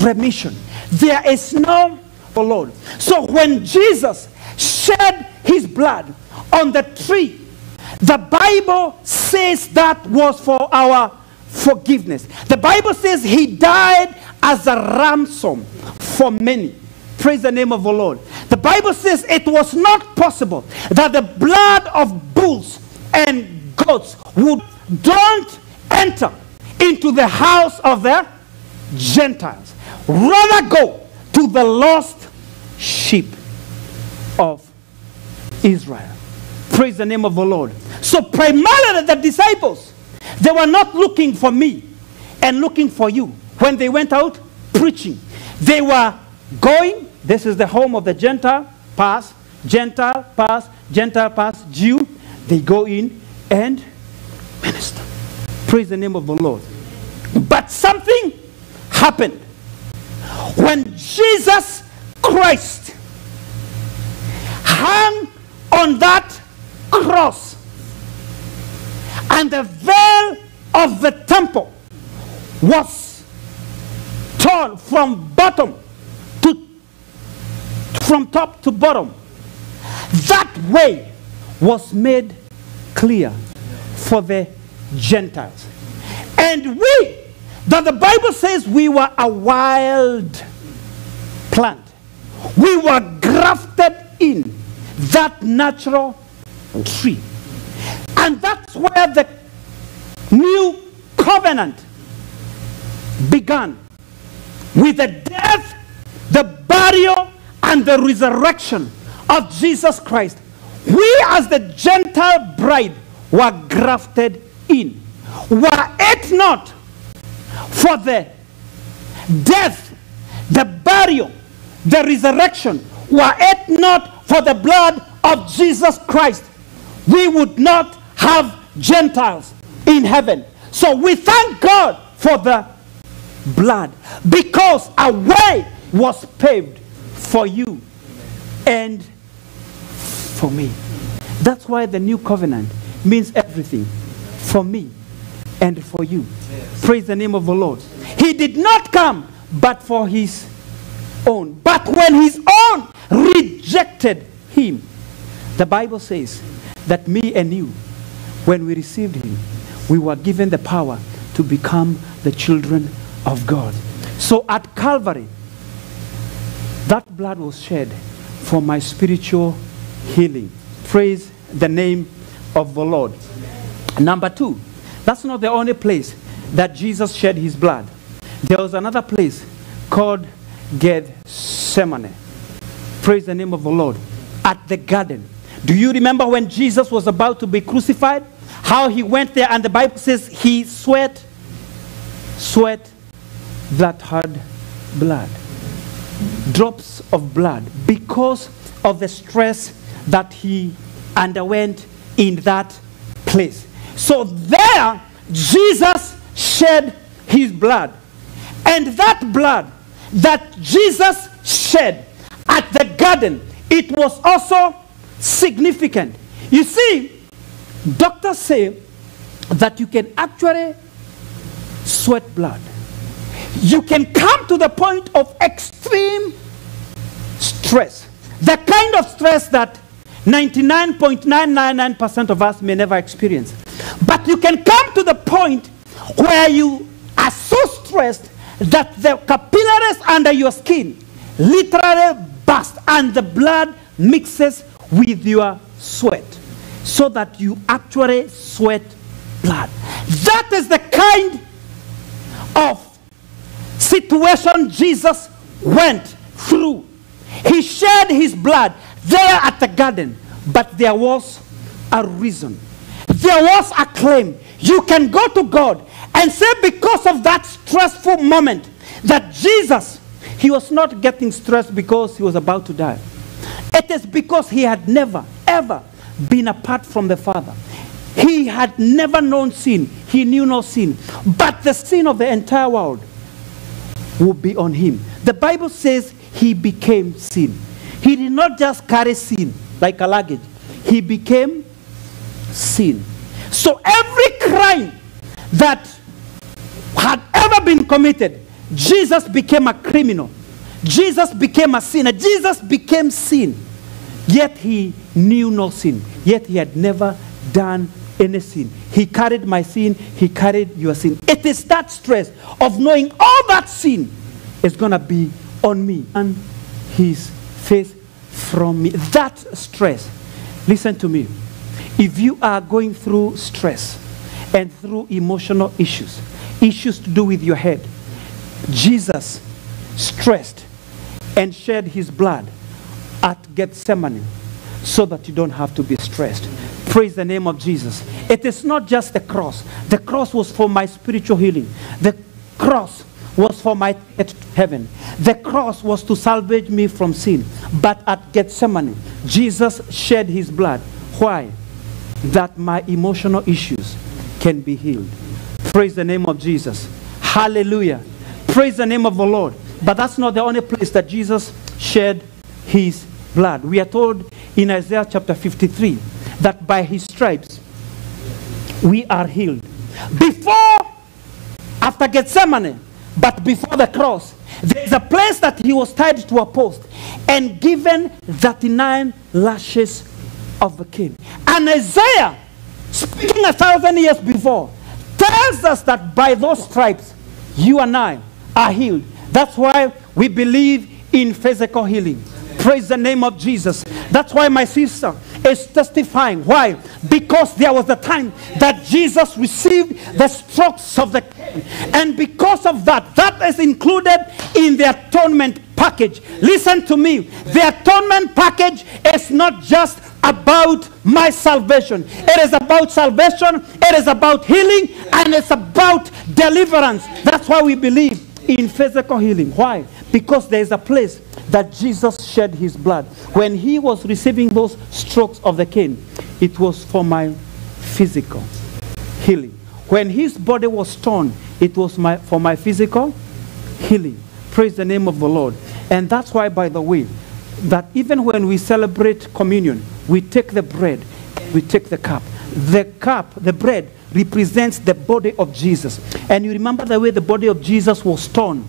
remission. There is no Lord. So when Jesus shed his blood on the tree, the Bible says that was for our forgiveness. The Bible says he died as a ransom for many. Praise the name of the Lord. The Bible says it was not possible that the blood of bulls and goats don't enter into the house of the Gentiles. Rather go to the lost sheep of Israel. Praise the name of the Lord. So primarily the disciples, they were not looking for me and looking for you when they went out preaching. They were going, this is the home of the Gentile, pass, Gentile, pass, Gentile, pass, Jew. They go in and minister. Praise the name of the Lord. But something happened. When Jesus Christ hung on that cross, and the veil of the temple was torn from top to bottom, that way was made clear for the Gentiles. And we, that the Bible says we were a wild plant. We were grafted in that natural tree. And that's where the new covenant began, with the death, the burial, and the resurrection of Jesus Christ. We as the Gentile bride were grafted in. Were it not for the death, the burial, the resurrection, were it not for the blood of Jesus Christ, we would not have Gentiles in heaven. So we thank God for the blood, because a way was paved for you and for me. That's why the new covenant means everything for me and for you. Yes. Praise the name of the Lord. He did not come but for his own. But when his own rejected him, the Bible says that me and you, when we received him, we were given the power to become the children of God. So at Calvary, that blood was shed for my spiritual healing. Praise the name of the Lord. Number two, that's not the only place that Jesus shed his blood. There was another place called Gethsemane. Praise the name of the Lord. At the garden. Do you remember when Jesus was about to be crucified? How he went there, and the Bible says he sweat that had blood. Drops of blood, because of the stress that he underwent in that place. So there, Jesus shed his blood. And that blood that Jesus shed at the garden, it was also significant. You see, doctors say that you can actually sweat blood. You can come to the point of extreme stress. The kind of stress that 99.999% of us may never experience. But you can come to the point where you are so stressed that the capillaries under your skin literally burst and the blood mixes with your sweat, so that you actually sweat blood. That is the kind of situation Jesus went through. He shed his blood there at the garden, but there was a reason. There was a claim. You can go to God and say, because of that stressful moment, that Jesus, he was not getting stressed because he was about to die. It is because he had never, ever been apart from the Father. He had never known sin. He knew no sin. But the sin of the entire world would be on him. The Bible says he became sin. He did not just carry sin like a luggage. He became sin. So every crime that had ever been committed. Jesus became a criminal. Jesus became a sinner. Jesus became sin. Yet he knew no sin. Yet he had never done any sin. He carried my sin. He carried your sin. It is that stress of knowing all that sin is going to be on me and his face from me. That stress. Listen to me. If you are going through stress and through emotional issues, issues to do with your head, Jesus stressed and shed his blood at Gethsemane so that you don't have to be stressed. Praise the name of Jesus. It is not just the cross. The cross was for my spiritual healing. The cross was for my ticket to heaven. The cross was to salvage me from sin. But at Gethsemane, Jesus shed his blood. Why? That my emotional issues can be healed. Praise the name of Jesus. Hallelujah. Praise the name of the Lord. But that's not the only place that Jesus shed his blood. We are told in Isaiah chapter 53 that by his stripes we are healed. After Gethsemane, but before the cross, there is a place that he was tied to a post and given 39 lashes of the cane. And Isaiah, speaking 1,000 years before, tells us that by those stripes, you and I are healed. That's why we believe in physical healing. Praise the name of Jesus. That's why my sister is testifying. Why? Because there was a time that Jesus received the strokes of the cane. And because of that, that is included in the atonement package. Listen to me. The atonement package is not just about my salvation. It is about salvation. It is about healing. And it's about deliverance. That's why we believe in physical healing. Why? Because there is a place that Jesus shed his blood. When he was receiving those strokes of the cane, it was for my physical healing. When his body was torn, it was for my physical healing. Praise the name of the Lord. And that's why, by the way, that even when we celebrate communion, we take the bread, we take the cup. The cup, the bread, represents the body of Jesus. And you remember the way the body of Jesus was torn.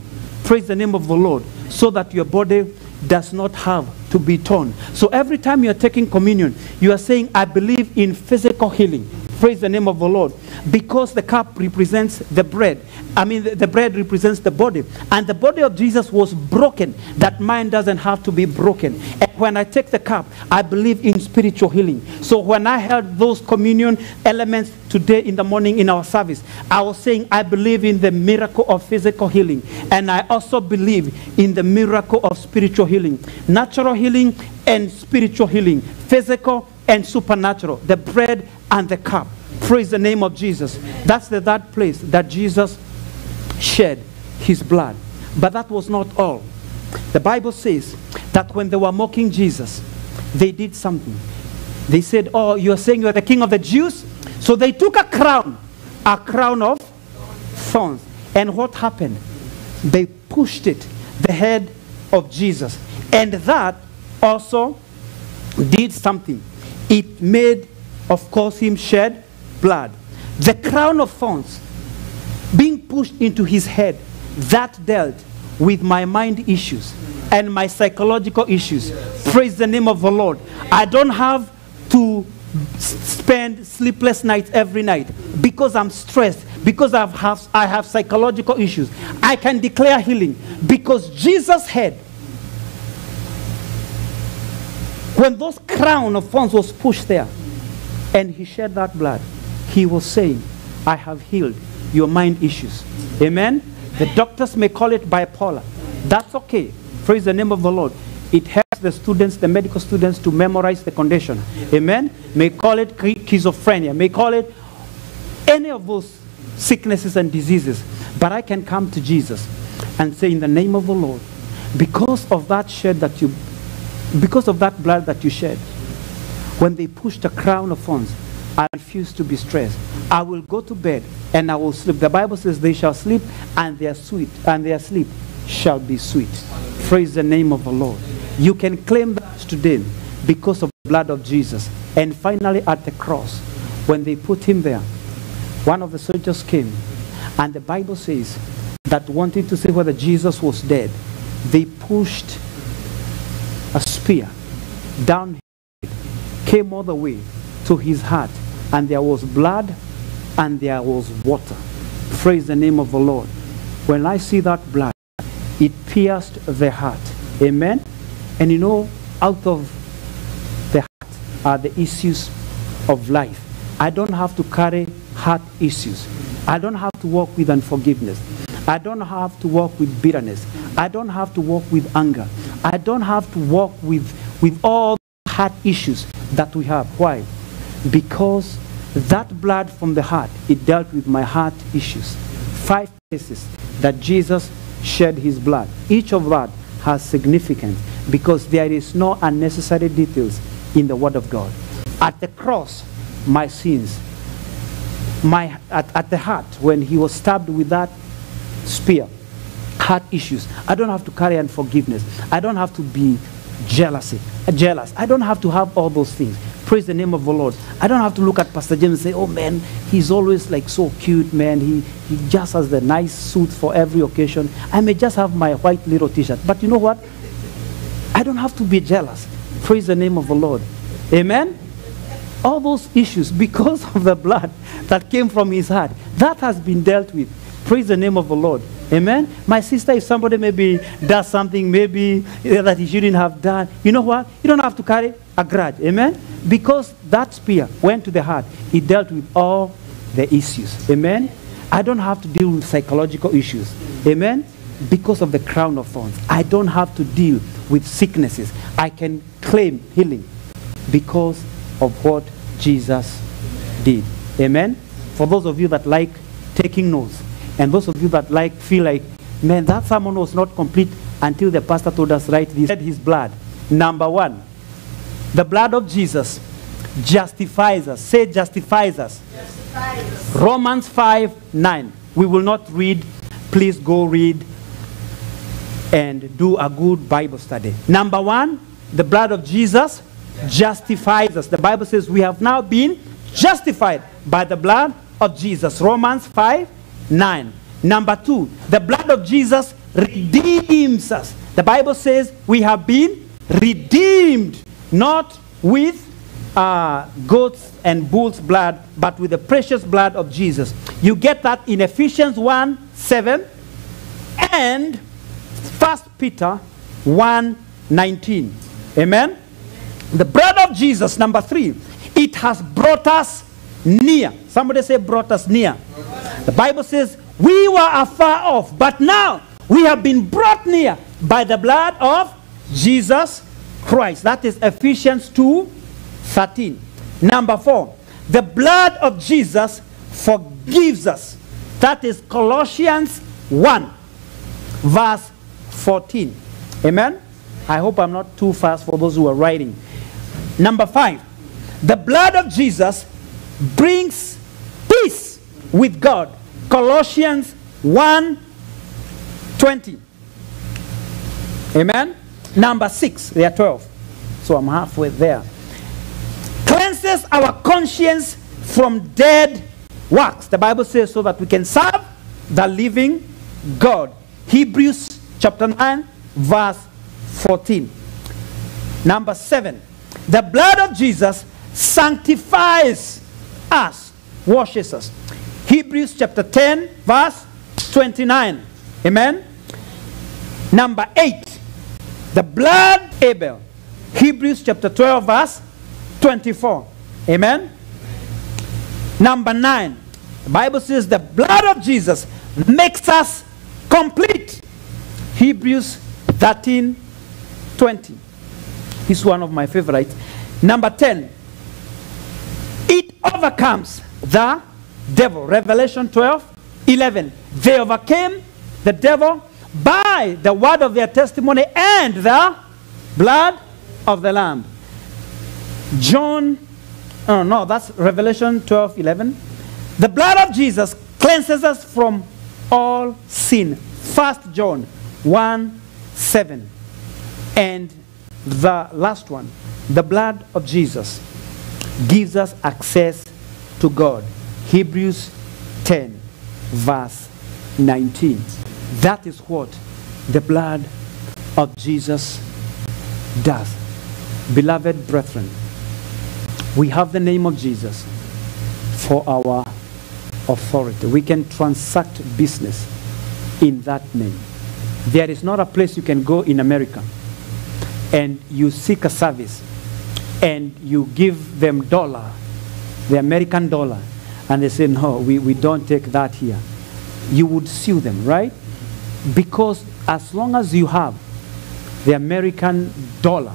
Praise the name of the Lord. So that your body does not have to be torn. So every time you're taking communion, you are saying, I believe in physical healing. Praise the name of the Lord. Because the cup represents the bread. I mean, the bread represents the body. And the body of Jesus was broken, that mine doesn't have to be broken. And when I take the cup, I believe in spiritual healing. So when I heard those communion elements today in the morning in our service, I was saying, I believe in the miracle of physical healing. And I also believe in the miracle of spiritual healing. Natural healing and spiritual healing. Physical and supernatural. The bread and the cup. Praise the name of Jesus. That's that place that Jesus shed his blood. But that was not all. The Bible says that when they were mocking Jesus, they did something. They said, oh, you're saying you're the king of the Jews? So they took a crown of thorns. And what happened? They pushed it, the head of Jesus. And that also did something. It made, of course, him shed blood. The crown of thorns being pushed into his head, that dealt with my mind issues and my psychological issues. Praise the name of the Lord. I don't have to spend sleepless nights every night because I'm stressed, because I have psychological issues. I can declare healing because Jesus' head, when those crown of thorns was pushed there and he shed that blood, he was saying, I have healed your mind issues. Amen? The doctors may call it bipolar. That's okay. Praise the name of the Lord. It helps the students, the medical students, to memorize the condition. Amen? May call it schizophrenia. May call it any of those sicknesses and diseases. But I can come to Jesus and say, in the name of the Lord, because of that blood that you shed, when they pushed a crown of thorns, I refuse to be stressed. I will go to bed and I will sleep. The Bible says they shall sleep and their sleep shall be sweet. Praise the name of the Lord. You can claim that today because of the blood of Jesus. And finally at the cross, when they put him there, one of the soldiers came and the Bible says that wanted to see whether Jesus was dead, they pushed a spear down his head, came all the way to his heart, and there was blood and there was water. Praise the name of the Lord. When I see that blood, it pierced the heart. Amen? And you know, out of the heart are the issues of life. I don't have to carry heart issues. I don't have to walk with unforgiveness. I don't have to walk with bitterness. I don't have to walk with anger. I don't have to walk with all heart issues that we have. Why? Because that blood from the heart, it dealt with my heart issues. 5 places that Jesus shed his blood. Each of that has significance because there is no unnecessary details in the Word of God. At the cross, my sins. At the heart, when he was stabbed with that spear, heart issues. I don't have to carry unforgiveness. I don't have to be jealous. I don't have to have all those things. Praise the name of the Lord. I don't have to look at Pastor James and say, oh man, he's always like so cute, man. He just has the nice suit for every occasion. I may just have my white little t-shirt. But you know what? I don't have to be jealous. Praise the name of the Lord. Amen? All those issues, because of the blood that came from his heart, that has been dealt with. Praise the name of the Lord. Amen? My sister, if somebody maybe does something maybe that he shouldn't have done, you know what? You don't have to carry a grudge. Amen? Because that spear went to the heart. He dealt with all the issues. Amen? I don't have to deal with psychological issues. Amen? Because of the crown of thorns. I don't have to deal with sicknesses. I can claim healing because of what Jesus did. Amen? For those of you that like taking notes, and those of you that feel like, man, that sermon was not complete until the pastor told us right this. His blood. Number 1, the blood of Jesus justifies us. Say justifies us. Justifies us. Romans 5:9. We will not read. Please go read and do a good Bible study. Number 1, the blood of Jesus justifies us. The Bible says we have now been justified by the blood of Jesus. Romans 5:9. Number 2, the blood of Jesus redeems us. The Bible says we have been redeemed, not with goats and bulls' blood, but with the precious blood of Jesus. You get that in Ephesians 1:7 and 1 Peter 1:19. Amen? The blood of Jesus, number 3, it has brought us near. Somebody say brought us near. The Bible says we were afar off, but now we have been brought near by the blood of Jesus Christ. That is Ephesians 2:13. Number 4, the blood of Jesus forgives us. That is Colossians 1 verse 14. Amen? I hope I'm not too fast for those who are writing. Number 5, the blood of Jesus brings peace with God. Colossians 1:20. Amen? Number 6, there are 12. So I'm halfway there. Cleanses our conscience from dead works. The Bible says so that we can serve the living God. Hebrews chapter 9 verse 14. Number 7, the blood of Jesus sanctifies us, washes us. Hebrews chapter 10 verse 29. Amen? Number 8, the blood of Abel. Hebrews chapter 12 verse 24. Amen? Number 9, the Bible says the blood of Jesus makes us complete. Hebrews 13:20. This is one of my favorites. Number 10, it overcomes the devil. Revelation 12:11. They overcame the devil by the word of their testimony and the blood of the Lamb. That's Revelation 12:11. The blood of Jesus cleanses us from all sin. 1 John 1:7. And the last one, the blood of Jesus gives us access to God. Hebrews 10 verse 19. That is what the blood of Jesus does. Beloved brethren, we have the name of Jesus for our authority. We can transact business in that name. There is not a place you can go in America and you seek a service and you give them dollar, the American dollar, and they say, no, we don't take that here. You would sue them, right? Because as long as you have the American dollar,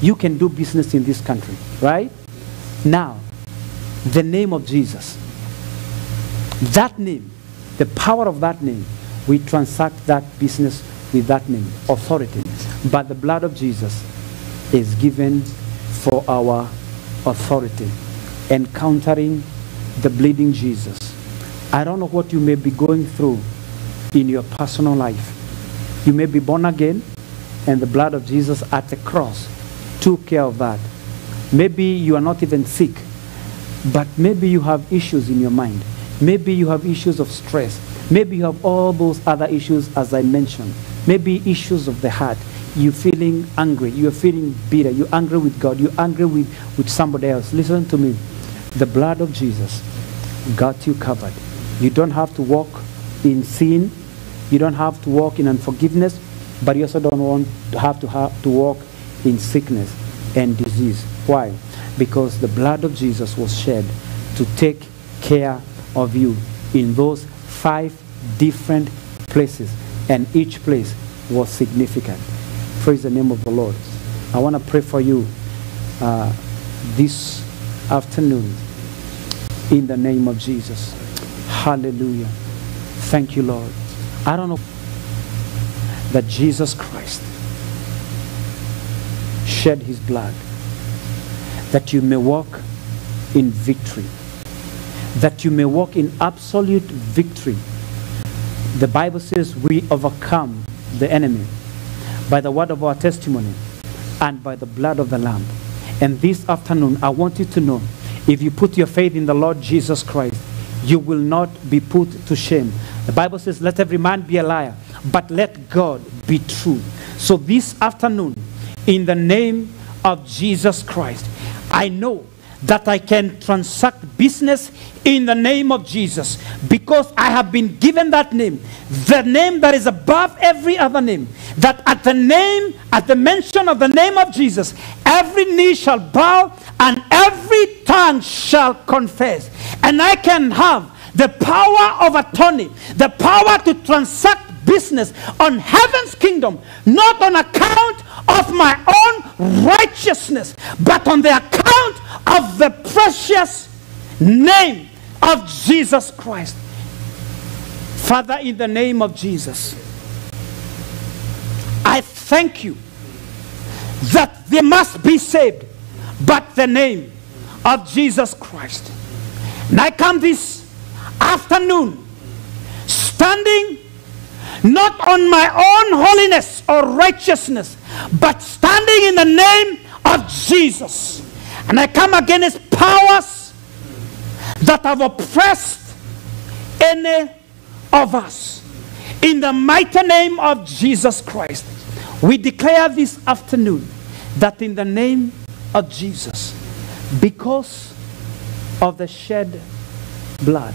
you can do business in this country, right? Now, the name of Jesus, that name, the power of that name, we transact that business with that name, authority. But the blood of Jesus is given for our authority, encountering the bleeding Jesus. I don't know what you may be going through in your personal life. You may be born again, and the blood of Jesus at the cross took care of that. Maybe you are not even sick, but maybe you have issues in your mind. Maybe you have issues of stress. Maybe you have all those other issues as I mentioned. Maybe issues of the heart. You're feeling angry. You're feeling bitter. You're angry with God. You're angry with somebody else. Listen to me. The blood of Jesus got you covered. You don't have to walk in sin. You don't have to walk in unforgiveness. But you also don't want to have to walk in sickness and disease. Why? Because the blood of Jesus was shed to take care of you in those 5 different places, and each place was significant. Praise the name of the Lord. I want to pray for you this afternoon in the name of Jesus. Hallelujah. Thank you, Lord. I don't know that Jesus Christ shed his blood that you may walk in victory, that you may walk in absolute victory. The Bible says we overcome the enemy by the word of our testimony and by the blood of the Lamb. And this afternoon, I want you to know, if you put your faith in the Lord Jesus Christ, you will not be put to shame. The Bible says, let every man be a liar, but let God be true. So this afternoon, in the name of Jesus Christ, I know that I can transact business in the name of Jesus because I have been given that name, the name that is above every other name, that at the mention of the name of Jesus, every knee shall bow and every tongue shall confess. And I can have the power of attorney, the power to transact business on heaven's kingdom, not on account of my own righteousness, but on the account of the precious name of Jesus Christ. Father, in the name of Jesus, I thank you that they must be saved but the name of Jesus Christ. And I come this afternoon standing not on my own holiness or righteousness, but standing in the name of Jesus. And I come against powers that have oppressed any of us. In the mighty name of Jesus Christ, we declare this afternoon that in the name of Jesus, because of the shed blood,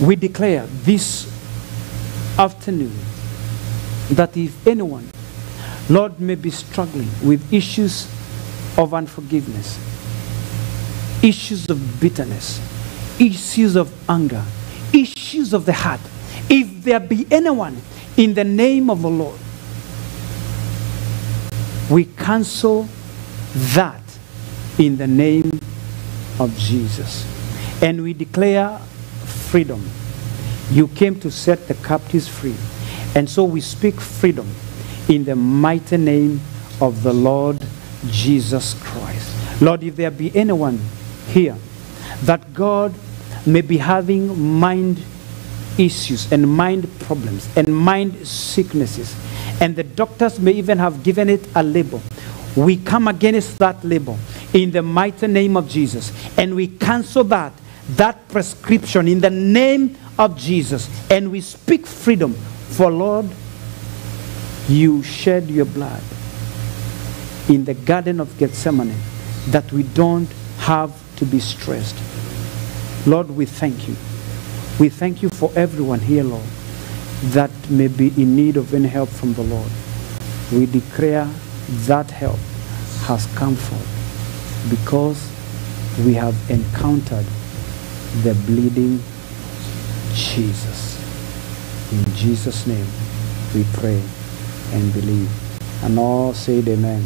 we declare this afternoon that if anyone, Lord, may be struggling with issues of unforgiveness, issues of bitterness, issues of anger, issues of the heart, if there be anyone, in the name of the Lord, we cancel that in the name of Jesus. And we declare freedom. You came to set the captives free. And so we speak freedom in the mighty name of the Lord Jesus Christ. Lord, if there be anyone here that God may be having mind issues and mind problems and mind sicknesses, and the doctors may even have given it a label, we come against that label in the mighty name of Jesus, and we cancel that prescription in the name of Jesus, and we speak freedom. For Lord, you shed your blood in the Garden of Gethsemane that we don't have to be stressed. Lord, we thank you. We thank you for everyone here, Lord, that may be in need of any help from the Lord. We declare that help has come forth because we have encountered the bleeding Jesus. In Jesus' name we pray and believe. And all said amen.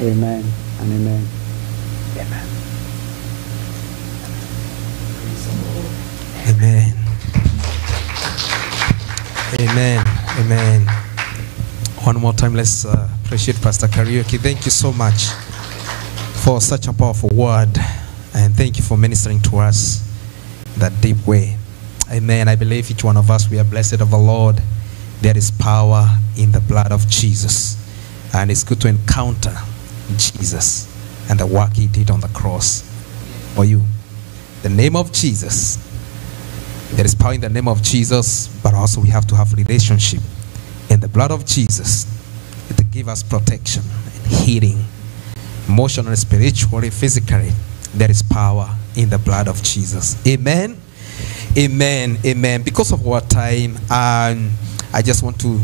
Amen and amen. Amen. Amen. Amen. Amen. One more time, let's appreciate Pastor Kariuki. Thank you so much for such a powerful word. And thank you for ministering to us that deep way. Amen. I believe each one of us, we are blessed of the Lord. There is power in the blood of Jesus. And it's good to encounter Jesus and the work he did on the cross for you. The name of Jesus. There is power in the name of Jesus, but also we have to have relationship in the blood of Jesus to give us protection and healing, emotionally, spiritually, physically. There is power in the blood of Jesus. Amen. Amen. Amen. Because of our time, I just want to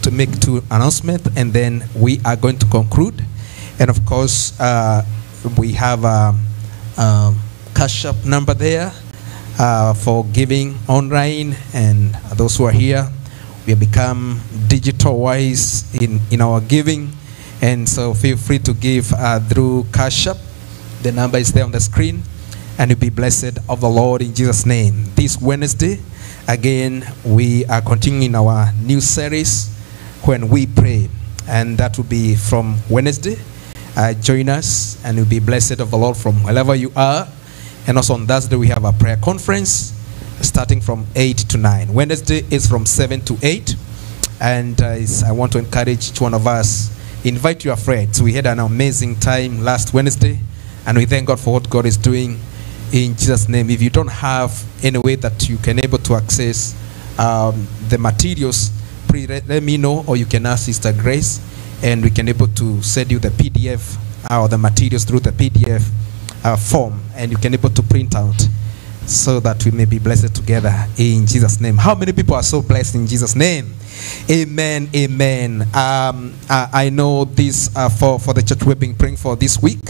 to make two announcements, and then we are going to conclude. And of course, we have a cash app number there for giving online, and those who are here, we have become digital wise in our giving, and so feel free to give through cash app. The number is there on the screen, and you'll be blessed of the Lord in Jesus' name. This Wednesday, again, we are continuing our new series, When We Pray, and that will be from Wednesday. Join us, and you'll be blessed of the Lord from wherever you are. And also on Thursday, we have a prayer conference starting from 8 to 9. Wednesday is from 7 to 8. And I want to encourage each one of us, invite your friends. We had an amazing time last Wednesday, and we thank God for what God is doing in Jesus' name. If you don't have any way that you can able to access the materials, please let me know, or you can ask Sister Grace, and we can able to send you the PDF or the materials through the PDF form, and you can able to print out so that we may be blessed together in Jesus' name. How many people are so blessed in Jesus' name? Amen. Amen. I know this for the church we've been praying for this week,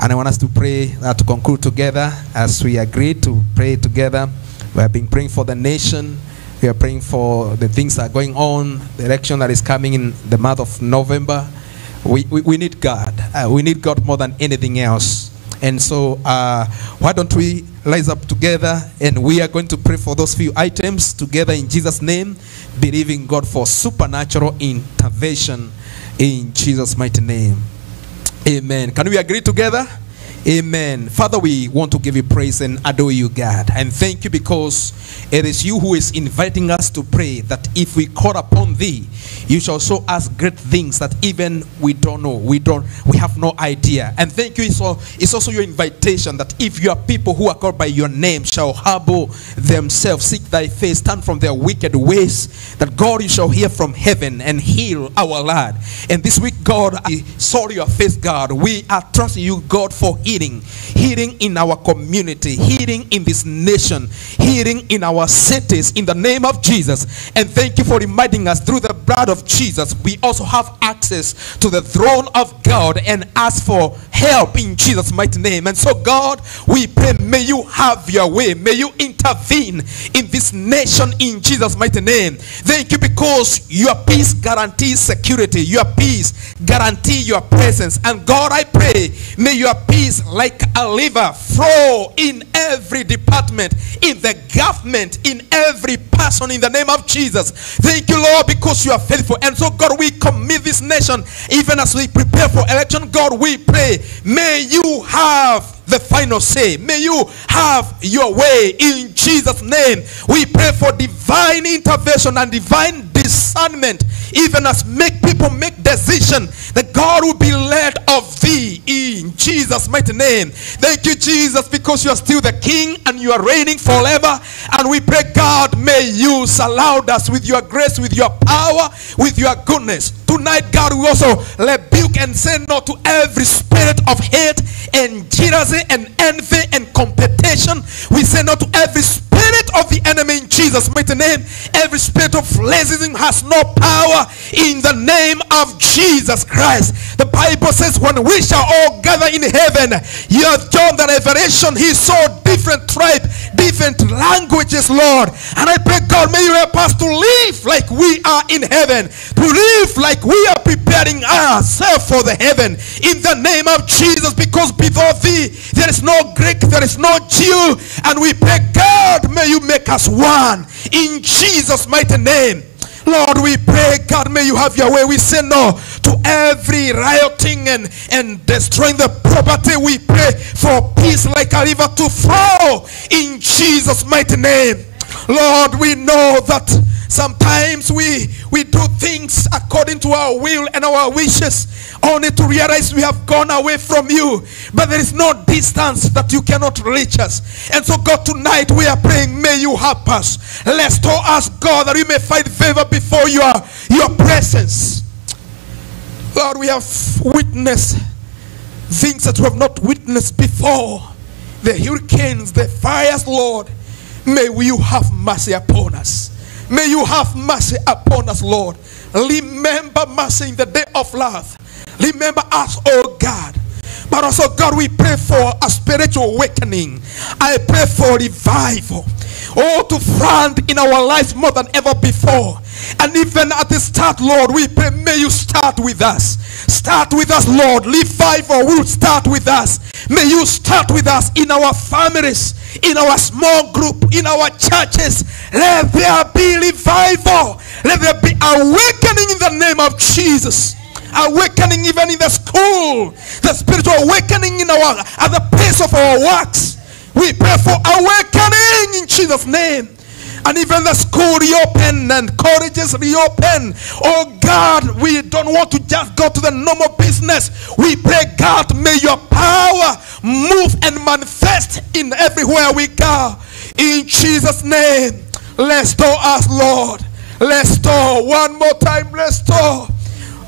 and I want us to pray to conclude together as we agreed to pray together. We have been praying for the nation. We are praying for the things that are going on, the election that is coming in the month of November. We need God. We need God more than anything else. And so why don't we rise up together, and we are going to pray for those few items together in Jesus' name, believing God for supernatural intervention in Jesus' mighty name. Amen. Can we agree together? Amen. Father, we want to give you praise and adore you, God. And thank you because it is you who is inviting us to pray that if we call upon thee, you shall show us great things that even we don't know. We have no idea. And thank you. It's also your invitation that if your people who are called by your name shall humble themselves, seek thy face, turn from their wicked ways, that God, you shall hear from heaven and heal our land. And this week, God, I saw your face, God. We are trusting you, God, for healing in our community, healing in this nation, healing in our cities, in the name of Jesus. And thank you for reminding us through the blood of Jesus, we also have access to the throne of God and ask for help in Jesus' mighty name. And so, God, we pray, may you have your way. May you intervene in this nation in Jesus' mighty name. Thank you because your peace guarantees security. Your peace guarantees your presence. And God, I pray, may your peace like a river flow in every department, in the government, in every person, in the name of Jesus. Thank you, Lord, because you are faithful. And so, God, we commit this nation, even as we prepare for election. God, we pray, may you have the final say. May you have your way in Jesus' name. We pray for divine intervention and divine discernment even as people make decision, that God will be led of thee in Jesus' mighty name. Thank you, Jesus, because you are still the King and you are reigning forever. And we pray, God, may you surround us with your grace, with your power, with your goodness. Tonight, God, we also rebuke and say no to every spirit of hate and jealousy and envy and competition. We say no to every spirit of the enemy in Jesus' mighty name. Every spirit of racism has no power in the name of Jesus Christ. The Bible says when we shall all gather in heaven, you have John the Revelation, he saw different tribes, different languages, Lord. And I pray, God, may you help us to live like we are in heaven, to live like we are preparing ourselves for the heaven in the name of Jesus, because before thee there is no Greek, there is no Jew. And we pray, God, may you make us one in Jesus' mighty name. Lord, we pray, God, may you have your way. We say no to every rioting and destroying the property. We pray for peace like a river to flow in Jesus' mighty name. Lord, we know that sometimes we do things according to our will and our wishes, only to realize we have gone away from you. But there is no distance that you cannot reach us. And so, God, tonight we are praying, may you help us. Restore us, God, that we may find favor before your presence. Lord, we have witnessed things that we have not witnessed before. The hurricanes, the fires, Lord. May you have mercy upon us. May you have mercy upon us, Lord. Remember mercy in the day of wrath. Remember us, oh God. But also, God, we pray for a spiritual awakening. I pray for revival. Oh, to front in our lives more than ever before. And even at the start, Lord, we pray, may you start with us. Start with us, Lord. Revival will start with us. May you start with us in our families, in our small group, in our churches. Let there be revival. Let there be awakening in the name of Jesus. Awakening even in the school. The spiritual awakening in at the place of our works. We pray for awakening in Jesus' name. And even the school reopen and colleges reopen. Oh God, we don't want to just go to the normal business. We pray, God, may your power move and manifest in everywhere we go. In Jesus' name, restore us, Lord. Restore. One more time, restore.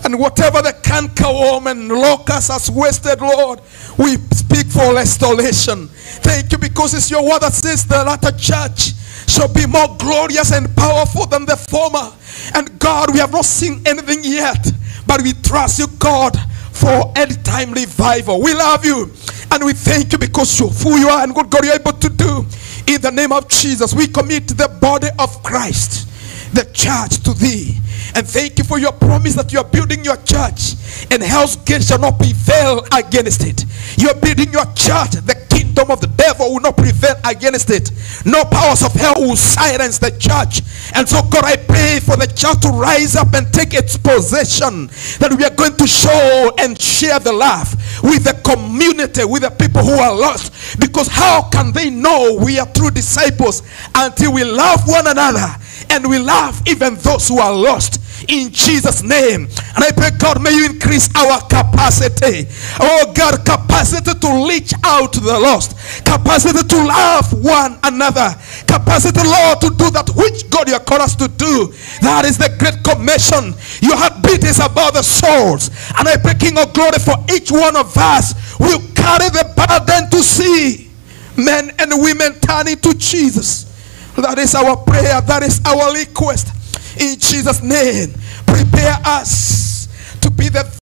And whatever the cankerworm and locust has wasted, Lord, we speak for restoration. Thank you, because it's your word that says the latter church shall be more glorious and powerful than the former. And God, we have not seen anything yet, but we trust you, God, for end time revival. We love you and we thank you because you're who you are and what God you're able to do. In the name of Jesus, we commit the body of Christ, the church, to thee. And thank you for your promise that you are building your church and hell's gate shall not prevail against it. You are building your church. The kingdom of the devil will not prevail against it. No powers of hell will silence the church. And so, God, I pray for the church to rise up and take its possession, that we are going to show and share the love with the community, with the people who are lost. Because how can they know we are true disciples until we love one another and we love even those who are lost? In Jesus' name. And I pray, God, may you increase our capacity. Oh God, capacity to reach out to the lost, capacity to love one another, capacity, Lord, to do that which God you have called us to do. That is the great commission. Your heartbeat is about the souls. And I pray, King of glory, for each one of us will carry the burden to see men and women turning to Jesus. That is our prayer. That is our request. In Jesus' name, prepare us to be the